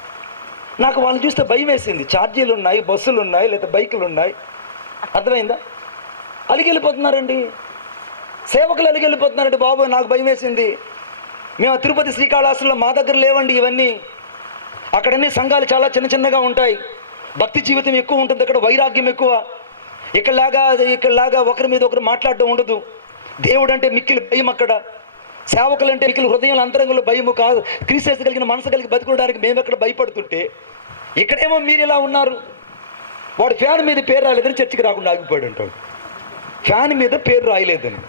నాకు వాళ్ళని చూస్తే భయం వేసింది. ఛార్జీలు ఉన్నాయి, బస్సులు ఉన్నాయి, లేదా బైకులు ఉన్నాయి. అర్థమైందా? అలిగివెళ్ళిపోతున్నారండి, సేవకులు అలిగివెళ్ళిపోతున్నారండి. బాబు నాకు భయం వేసింది. మేము తిరుపతి శ్రీకాళహస్తిలో మా దగ్గర లేవండి ఇవన్నీ. అక్కడన్నీ సంఘాలు చాలా చిన్నగా ఉంటాయి, భక్తి జీవితం ఎక్కువ ఉంటుంది, అక్కడ వైరాగ్యం ఎక్కువ. ఇక్కడలాగా ఒకరి మీద ఒకరు మాట్లాడడం ఉండదు. దేవుడు అంటే మిక్కిలి భయం అక్కడ. సేవకులు అంటే మిక్కిలి హృదయంలో అంతరంగంలో భయము కాదు. క్రీస్తు కలిగిన మనసు కలిగి బతుకోవడానికి మేము ఎక్కడ భయపడుతుంటే, ఇక్కడేమో మీరు ఇలా ఉన్నారు. వాడు ఫ్యాన్ మీద పేరు రాలేదని చర్చికి రాకుండా ఆగిపోయాడు అంటాడు. ఫ్యాన్ మీద పేరు రాయలేదని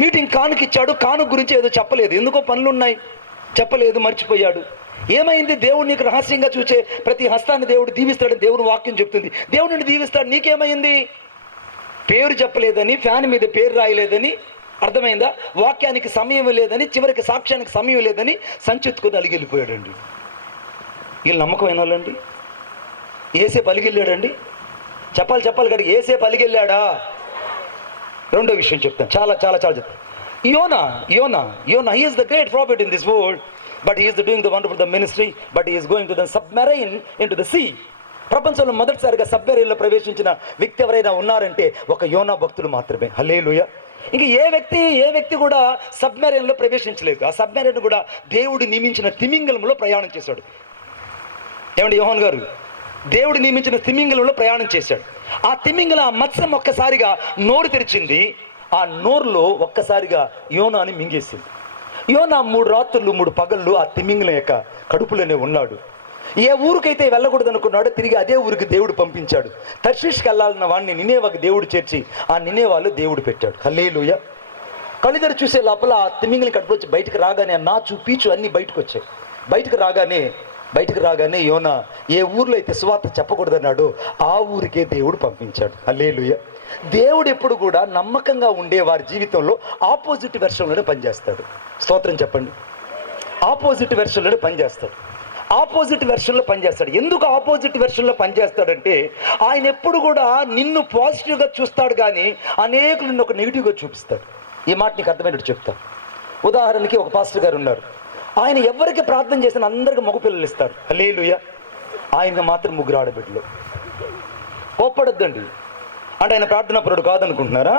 మీటింగ్ కానుక ఇచ్చాడు, కానుక గురించి ఏదో చెప్పలేదు, ఎందుకో పనులు ఉన్నాయి చెప్పలేదు, మర్చిపోయాడు. ఏమైంది? దేవుడు నీకు రహస్యంగా చూసే ప్రతి హస్తాన్ని దేవుడు దీవిస్తాడని దేవుని వాక్యం చెప్తుంది. దేవుడు నిన్ను దీవిస్తాడు. నీకేమైంది? పేరు చెప్పలేదని, ఫ్యాన్ మీద పేరు రాయలేదని, అర్థమైందా? వాక్యానికి సమయం లేదని, చివరికి సాక్ష్యానికి సమయం లేదని సంచెత్తుకొని అలిగివెళ్ళిపోయాడండి. వీళ్ళు నమ్మకమైన వాళ్ళండి. ఏసేపు అలిగిళ్ళాడండి. చెప్పాలి కడిగి ఏసేపు అలిగిళ్ళాడా? రెండో విషయం చెప్తాను, చాలా చెప్తాను. యోనా he is the great prophet in this world, but he is doing the wonderful the ministry, but he is going to the submarine into the sea. ప్రపంచంలో మొదటిసారిగా సబ్మెరైన్లో ప్రవేశించిన వ్యక్తి ఎవరైనా ఉన్నారంటే ఒక యోనా భక్తుడు మాత్రమే. హల్లెలూయా. ఇంక ఏ వ్యక్తి కూడా సబ్మెరైన్లో ప్రవేశించలేదు. ఆ సబ్మెరైన్ కూడా దేవుడు నియమించిన తిమింగలంలో ప్రయాణం చేశాడు. ఏమండి యోహాన్ గారు? దేవుడు నియమించిన తిమింగలంలో ప్రయాణం చేశాడు. ఆ తిమింగల ఆ మత్స్యం ఒక్కసారిగా నోరు తెరిచింది. ఆ నోరులో ఒక్కసారిగా యోనాని మింగేసింది. యోనా 3 రాత్రులు 3 పగళ్ళు ఆ తిమింగలం యొక్క కడుపులోనే ఉన్నాడు. ఏ ఊరికైతే వెళ్ళకూడదు అనుకున్నాడో తిరిగి అదే ఊరికి దేవుడు పంపించాడు. తర్షీష్కి వెళ్ళాలన్న వాడిని నినేవాకి దేవుడు చేర్చి ఆ నినేవాళ్ళు దేవుడు పెట్టాడు. హల్లెలూయా. కళ్ళిద్దరు చూసే లోపల ఆ తిమింగలం కడుపు వచ్చి బయటకు రాగానే నాచు పీచు అన్నీ బయటకు వచ్చాయి. బయటకు రాగానే యోనా ఏ ఊర్లో అయితే సువార్త చెప్పకూడదన్నాడో ఆ ఊరికే దేవుడు పంపించాడు. హల్లెలూయా. దేవుడు ఎప్పుడు కూడా నమ్మకంగా ఉండే వారి జీవితంలో ఆపోజిట్ వెర్షన్లోనే పనిచేస్తాడు. స్తోత్రం చెప్పండి. ఆపోజిట్ వెర్షన్లోనే పనిచేస్తాడు. ఎందుకు ఆపోజిట్ వెర్షన్లో పనిచేస్తాడంటే, ఆయన ఎప్పుడు కూడా నిన్ను పాజిటివ్గా చూస్తాడు, కానీ అనేకులు నిన్ను ఒక నెగిటివ్గా చూపిస్తాడు. ఈ మాట నీకు అర్థమైనట్టు చెప్తాను. ఉదాహరణకి ఒక పాస్టర్ గారు ఉన్నారు. ఆయన ఎవరికి ప్రార్థన చేసిన అందరికి మగపిల్లలు ఇస్తారు. హల్లెలూయా. ఆయనకు మాత్రం 3 ఆడబిడ్డలు. కోప్పడొద్దండి. అంటే ఆయన ప్రార్థనా పరుడు కాదనుకుంటున్నారా?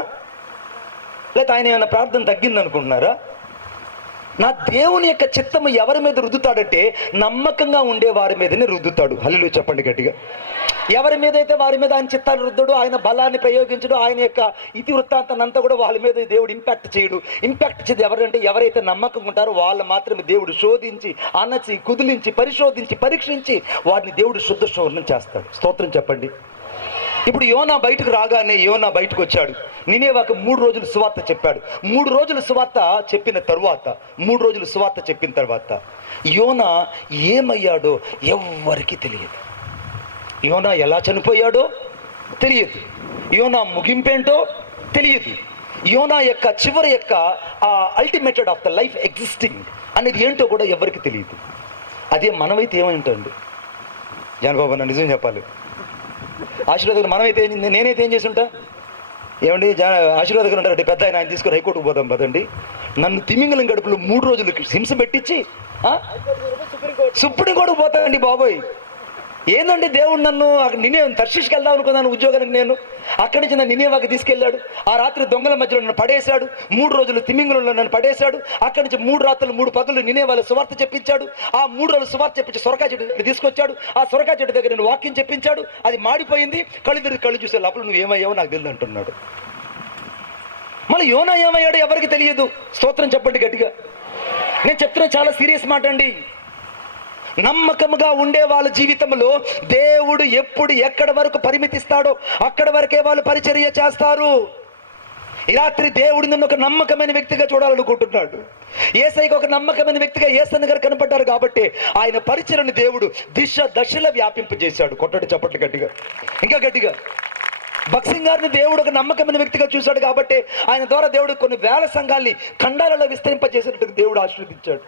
లేకపోతే ఆయన ఏమైనా ప్రార్థన తగ్గిందనుకుంటున్నారా? నా దేవుని యొక్క చిత్తము ఎవరి మీద రుద్దుతాడంటే నమ్మకంగా ఉండే వారి మీదనే రుద్దుతాడు. హల్లెలూయా చెప్పండి గట్టిగా. ఎవరి మీద అయితే వారి మీద ఆయన చిత్తాన్ని రుద్దడు, ఆయన బలాన్ని ప్రయోగించడు, ఆయన యొక్క ఇతివృత్తాంతాన్ని అంతా కూడా వాళ్ళ మీద దేవుడు ఇంపాక్ట్ చేసేది ఎవరంటే ఎవరైతే నమ్మకంగా ఉంటారో వాళ్ళు మాత్రమే దేవుడు శోధించి, అనచి, కుదిలించి, పరిశోధించి, పరీక్షించి వారిని దేవుడు శుద్ధ శోధనం చేస్తాడు. స్తోత్రం చెప్పండి. ఇప్పుడు యోనా బయటకు రాగానే యోనా బయటకు వచ్చాడు. నినేవాకు 3 రోజులు సువార్త చెప్పాడు. 3 రోజులు సువార్త చెప్పిన తర్వాత యోనా ఏమయ్యాడో ఎవ్వరికి తెలియదు. యోనా ఎలా చనిపోయాడో తెలియదు. యోనా ముగింపేంటో తెలియదు. యోనా యొక్క చివరి యొక్క అల్టిమేటెడ్ ఆఫ్ ద లైఫ్ ఎగ్జిస్టింగ్ అనేది ఏంటో కూడా ఎవరికి తెలియదు. అదే మనమైతే ఏమైంటండి? జానబాబు నా నిజం చెప్పాలి, ఆశీర్వాద మనమైతే నేనైతే ఏం చేసి ఉంటా? ఏమండి ఆశీర్వాద గారు ఉంటారండి, పెద్ద ఆయన తీసుకుని హైకోర్టుకు పోదాం పదండి. నన్ను తిమింగలం గడుపులో 3 రోజులు హింస పెట్టించి సుప్రీంకోర్టుకు పోతానండి బాబోయ్. ఏందండి దేవుడు నన్ను నినే తర్షీష్కి వెళ్దాం అనుకున్నాను ఉద్యోగానికి. నేను అక్కడి నుంచి నన్ను నినేవాకి తీసుకెళ్ళాడు. ఆ రాత్రి దొంగల మధ్యలో నన్ను పడేశాడు. 3 రోజులు తిమింగలంలో నన్ను పడేశాడు. అక్కడి నుంచి 3 రాత్రులు 3 పగలు నినేవాళ్ళు సువార్త చెప్పించాడు. ఆ 3 రోజులు సువార్త చెప్పించి సొరకాయ చెట్టు తీసుకొచ్చాడు. ఆ సొరకాయ చెట్టు దగ్గర నేను వాక్యం చెప్పించాడు. అది మాడిపోయింది. కళ్ళు చూసే లోపల నువ్వు ఏమయ్యావో నాకు తెలియదు అంటున్నాడు. మళ్ళీ యోనా ఏమయ్యాడో ఎవరికి తెలియదు. స్తోత్రం చెప్పండి గట్టిగా. నేను చెప్తున్నా చాలా సీరియస్ మాట అండి. నమ్మకముగా ఉండే వాళ్ళ జీవితంలో దేవుడు ఎప్పుడు ఎక్కడి వరకు పరిమితిస్తాడో అక్కడి వరకే వాళ్ళు పరిచర్య చేస్తారు. ఈ రాత్రి దేవుడు నిన్ను ఒక నమ్మకమైన వ్యక్తిగా చూడాలనుకుంటున్నాడు. యేసయ్యకు ఒక నమ్మకమైన వ్యక్తిగా యేసన్న గారు కనపడ్డారు కాబట్టి ఆయన పరిచయను దేవుడు దశలో వ్యాపింపజేశాడు. కొట్టడి చప్పట్లు గట్టిగా, ఇంకా గట్టిగా. భక్సింగ్ గారిని దేవుడు ఒక నమ్మకమైన వ్యక్తిగా చూశాడు కాబట్టి ఆయన ద్వారా దేవుడు కొన్ని వేల సంఘాల్ని ఖండాలలో విస్తరింపజేసినట్టుగా దేవుడు ఆశీర్వదించాడు.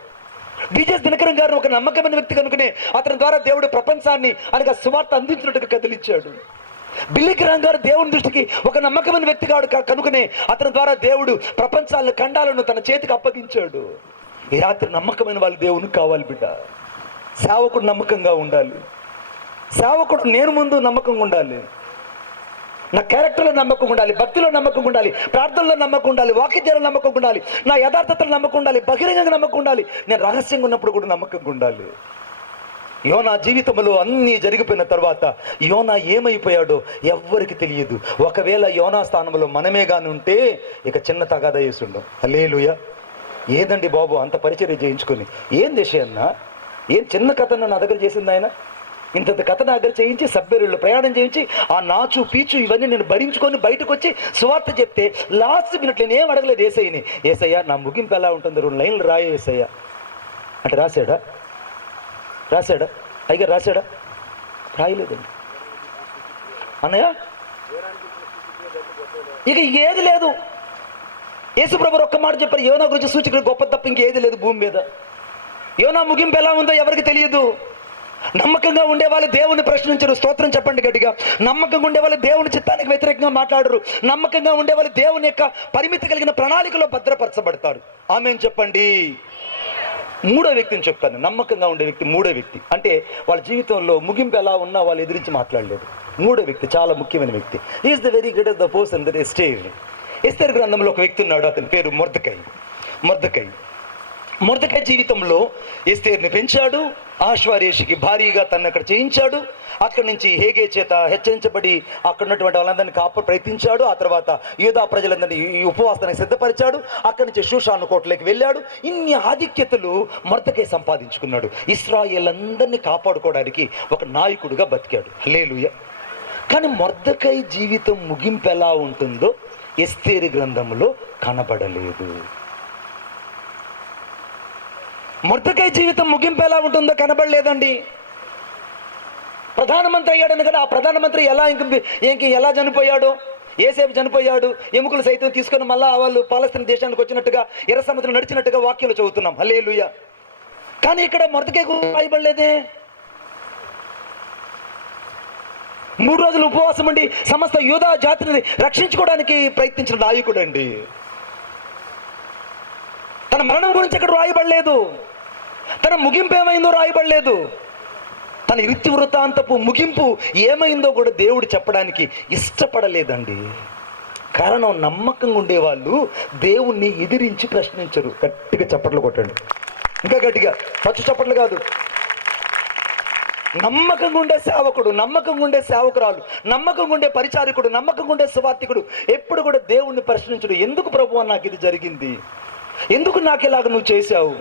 విజయ్ దినకరన్ గారిని ఒక నమ్మకమైన వ్యక్తి కనుకనే అతని ద్వారా దేవుడు ప్రపంచాన్ని అనగా సువార్త అందించినట్టుగా కదిలించాడు. బిల్లీ గ్రహాం గారు దేవుని దృష్టికి ఒక నమ్మకమైన వ్యక్తిగా కనుకనే అతని ద్వారా దేవుడు ప్రపంచాలను ఖండాలను తన చేతికి అప్పగించాడు. ఈ రాత్రి నమ్మకమైన వాళ్ళు దేవునికి కావాలి బిడ్డ. సేవకుడు నమ్మకంగా ఉండాలి. సేవకుడు నేను ముందు నమ్మకంగా ఉండాలి. నా క్యారెక్టర్లో నమ్మకం ఉండాలి, భక్తిలో నమ్మకం ఉండాలి, ప్రార్థనలో నమ్మకం ఉండాలి, వాక్యజ్ఞానంలో నమ్మకం ఉండాలి, నా యథార్థతలో నమ్మకం ఉండాలి, బహిరంగంగా నమ్మకం ఉండాలి, నేను రహస్యంగా ఉన్నప్పుడు కూడా నమ్మకంగా ఉండాలి. యోనా జీవితంలో అన్నీ జరిగిపోయిన తర్వాత యోనా ఏమైపోయాడో ఎవ్వరికి తెలియదు. ఒకవేళ యోనా స్థానంలో మనమే గాని ఉంటే ఇక చిన్న తగాదా వేసుండం. హల్లెలూయా. ఏదండి బాబు అంత పరిచర్య చేయించుకొని ఏం దేశ అన్న, ఏం చిన్న కథను నా దగ్గర చేసింది ఆయన. ఇంత కథ నా దగ్గర చేయించి సబ్బెరుళ్ళు ప్రయాణం చేయించి ఆ నాచు పీచు ఇవన్నీ నేను భరించుకొని బయటకు వచ్చి సువార్త చెప్తే లాస్ట్ మినిట్ నేను ఏం అడగలేదు ఏసయ్యని, ఏసయ్యా నా ముగింపు ఎలా ఉంటుంది 2 లైన్లు రాయే ఏసయ్యా అంటే రాశాడా? అయ్యా రాశాడా? రాయలేదండి. అన్నయ్య ఇక ఏది లేదు. యేసుప్రభు ఒక్క మాట చెప్పారు, యోనా గురించి సూచకుడు గొప్ప తప్ప ఇంకేది లేదు భూమి మీద. యోనా ముగింపు ఎలా ఉందో ఎవరికి తెలియదు. నమ్మకంగా ఉండేవాళ్ళు దేవుని ప్రశ్నించరు. స్తోత్రం చెప్పండి గట్టిగా. నమ్మకంగా ఉండేవాళ్ళు దేవుని చిత్తానికి వ్యతిరేకంగా మాట్లాడరు. నమ్మకంగా ఉండేవాళ్ళు దేవుని యొక్క పరిమితి కలిగిన ప్రణాళికలో భద్రపరచబడతారు. ఆమేన్ చెప్పండి. మూడో వ్యక్తిని చెప్తాను. నమ్మకంగా ఉండే వ్యక్తి మూడో వ్యక్తి అంటే వాళ్ళ జీవితంలో ముగింపు ఎలా ఉన్నా వాళ్ళు ఎదిరించి మాట్లాడలేదు. మూడో వ్యక్తి చాలా ముఖ్యమైన వ్యక్తి. Is the very greatest the person that ఎస్తేరు గ్రంథంలో ఒక వ్యక్తి ఉన్నాడు. అతని పేరు మొర్దెకై జీవితంలో ఎస్తేరుని పెంచాడు. ఆశ్వారేషికి భారీగా తను అక్కడ చేయించాడు. అక్కడి నుంచి హేగే చేత హెచ్చరించబడి అక్కడ ఉన్నటువంటి వాళ్ళందరినీ ప్రయత్నించాడు. ఆ తర్వాత యూదా ప్రజలందరినీ ఈ ఉపవాసానికి సిద్ధపరిచాడు. అక్కడి నుంచి షూషాను కోటలోకి వెళ్ళాడు. ఇన్ని ఆధిక్యతలు మొర్దెకై సంపాదించుకున్నాడు. ఇశ్రాయేల్ అందరినీ కాపాడుకోవడానికి ఒక నాయకుడిగా బతికాడు. హల్లెలూయా. కానీ మొర్దెకై జీవితం ముగింపు ఎలా ఉంటుందో ఎస్తేరు గ్రంథంలో కనబడలేదు. మొర్దెకై జీవితం ముగింపు ఎలా ఉంటుందో కనబడలేదండి. ప్రధానమంత్రి అయ్యాడని కదా, ఆ ప్రధానమంత్రి ఎలా చనిపోయాడో, ఏసేపు చనిపోయాడు, ఎముకలు సైతం తీసుకొని మళ్ళా వాళ్ళు పాలస్తీనా దేశానికి వచ్చినట్టుగా ఎర్ర సముద్రం నడిచినట్టుగా వాక్యాలు చదువుతున్నాం. హల్లెలూయా. కానీ ఇక్కడ మొర్దెకై రాయబడలేదే. 3 రోజులు ఉపవాసం ఉండి సమస్త యూదా జాతిని రక్షించుకోవడానికి ప్రయత్నించిన నాయకుడు అండి. తన మరణం గురించి అక్కడ రాయబడలేదు. తన ముగింపు ఏమైందో రాయబడలేదు. తన వృత్తి వృత్తాంతపు ముగింపు ఏమైందో కూడా దేవుడు చెప్పడానికి ఇష్టపడలేదండి. కారణం నమ్మకంగా ఉండేవాళ్ళు దేవుణ్ణి ఎదిరించి ప్రశ్నించరు. గట్టిగా చప్పట్లు కొట్టండి, ఇంకా గట్టిగా, పచ్చు చప్పట్లు కాదు. నమ్మకంగా ఉండే సేవకుడు, నమ్మకంగా ఉండే సేవకురాలు, నమ్మకంగా ఉండే పరిచారకుడు, నమ్మకంగా ఉండే సువార్థికుడు ఎప్పుడు కూడా దేవుణ్ణి ప్రశ్నించడు. ఎందుకు ప్రభువా నాకు ఇది జరిగింది, ఎందుకు నాకు ఇలాగ నువ్వు చేశావు,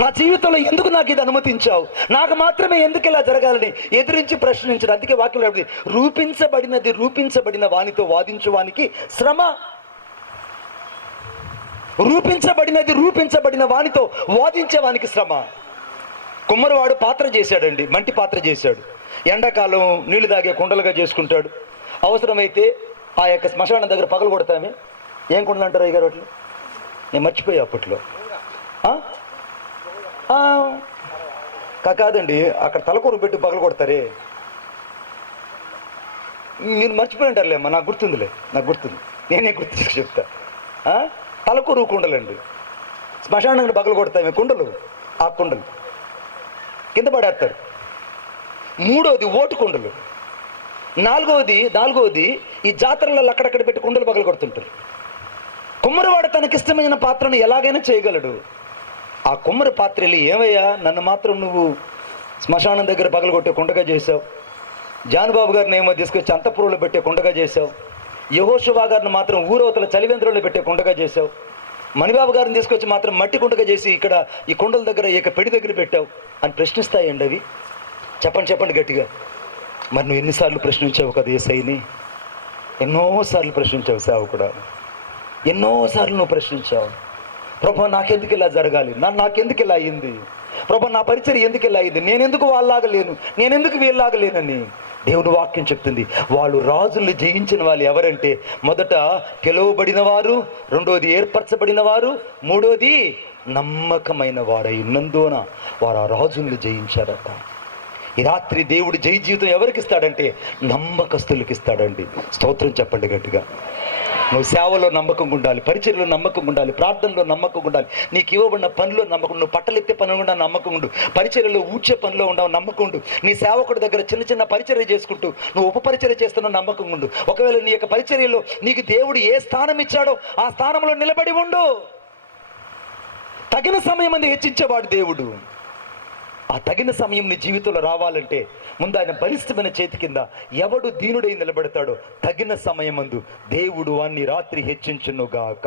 నా జీవితంలో ఎందుకు నాకు ఇది అనుమతించావు, నాకు మాత్రమే ఎందుకు ఇలా జరగాలని ఎదిరించి ప్రశ్నించడు. అందుకే వాక్యం రూపించబడిన వానితో వాదించువానికి శ్రమ. రూపించబడిన వానితో వాదించే వానికి శ్రమ. కుమ్మరివాడు పాత్ర చేశాడండి, మంటి పాత్ర చేశాడు. ఎండాకాలం నీళ్లు తాగే కుండలుగా చేసుకుంటాడు. అవసరమైతే ఆ యొక్క శ్మశానం దగ్గర పగలు కొడతామే. ఏం కుండలు అంటారు అయ్యగారు వాటిని? నేను మర్చిపోయా అప్పట్లో. కాదండి, అక్కడ తలకూరు పెట్టి పగలు కొడతారే. మీరు మర్చిపోయి ఉంటారులేమ్మా, నాకు గుర్తుంది. నేనే గుర్తు చెప్తా. తలకూరు కుండలండి, శ్మశానాన్ని పగలు కొడతామే కుండలు. ఆ కుండలు కింద పడేస్తారు. 3వది ఓటు కుండలు. 4వది ఈ జాతరలలో అక్కడక్కడ పెట్టి కుండలు పగలు కొడుతుంటారు. కుమ్మరివాడు తనకిష్టమైన పాత్రను ఎలాగైనా చేయగలడు. ఆ కుమ్మరి పాత్రలు ఏమయ్యా, నన్ను మాత్రం నువ్వు శ్మశానం దగ్గర పగలగొట్టే కుండగా చేశావు, జానుబాబు గారిని ఏమో తీసుకొచ్చి అంతఃపురంలో పెట్టే కుండగా చేశావు, యెహోషువ గారిని మాత్రం ఊరవతల చలివేంద్రంలో పెట్టే కుండగా చేశావు, మణిబాబు గారిని తీసుకొచ్చి మాత్రం మట్టి కుండగా చేసి ఇక్కడ ఈ కుండల దగ్గర ఇక పెడి దగ్గర పెట్టావు అని ప్రశ్నిస్తాయండి అవి. చెప్పండి గట్టిగా. మరి నువ్వు ఎన్నిసార్లు ప్రశ్నించావు కదా యేసయ్యని? ఎన్నోసార్లు ప్రశ్నించావు సేవకుడా. ఎన్నోసార్లు నువ్వు ప్రశ్నించావు, ప్రభా నాకెందుకు ఇలా జరగాలి, నాకెందుకు ఇలా అయింది, ప్రభా నా పరిచయం ఎందుకు ఇలా అయింది, నేనెందుకు వాళ్ళలాగా లేను, నేనెందుకు వీళ్ళలాగా లేనని. దేవుని వాక్యం చెప్తుంది, వాళ్ళు రాజుల్ని జయించిన వాళ్ళు ఎవరంటే, మొదట పిలువబడిన వారు, రెండోది ఏర్పరచబడిన వారు, మూడోది నమ్మకమైన వారై ఉన్నందున వారు ఆ రాజుల్ని జయించారట. ఈ రాత్రి దేవుడు జయ జీవితం ఎవరికి ఇస్తాడంటే నమ్మకస్తులకు ఇస్తాడండి. స్తోత్రం చెప్పండి గట్టిగా. నువ్వు సేవలో నమ్మకంగా ఉండాలి, పరిచర్లో నమ్మకంగా ఉండాలి, ప్రార్థనలో నమ్మకంగా ఉండాలి, నీకు ఇవ్వబడిన పనిలో నమ్మకం, నువ్వు పట్టలెత్తే పని కూడా నమ్మకం ఉండు, పరిచర్యలో ఊడ్చే పనిలో ఉండవు నమ్మకం ఉండు, నీ సేవకుడి దగ్గర చిన్న చిన్న పరిచర్య చేసుకుంటూ నువ్వు ఉపపరిచర్య చేస్తున్న నమ్మకంగా ఉండు. ఒకవేళ నీ యొక్క పరిచర్యలో నీకు దేవుడు ఏ స్థానం ఇచ్చాడో ఆ స్థానంలో నిలబడి ఉండు. తగిన సమయం అంది హెచ్చించేవాడు దేవుడు. ఆ తగిన సమయం నీ జీవితంలో రావాలంటే ముందు ఆయన బలిష్టమైన చేతి కింద ఎవడు దీనుడై నిలబెడతాడో తగిన సమయమందు దేవుడు వాన్ని రాత్రి హెచ్చించునుగాక.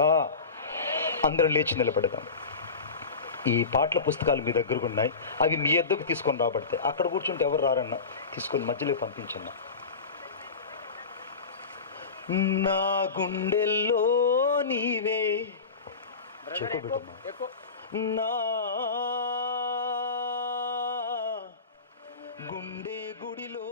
అందరం లేచి నిలబెడదాం. ఈ పాటల పుస్తకాలు మీ దగ్గరకు ఉన్నాయి, అవి మీ ఎద్దకు తీసుకొని రాబడతాయి. అక్కడ కూర్చుంటే ఎవరు రారన్నా తీసుకొని మధ్యలో పంపించన్నా. నా గుండెల్లో నీవే చెప్పుబెట్టమ్మా, నా గుండె గుడిలో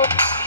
స్తోత్రం.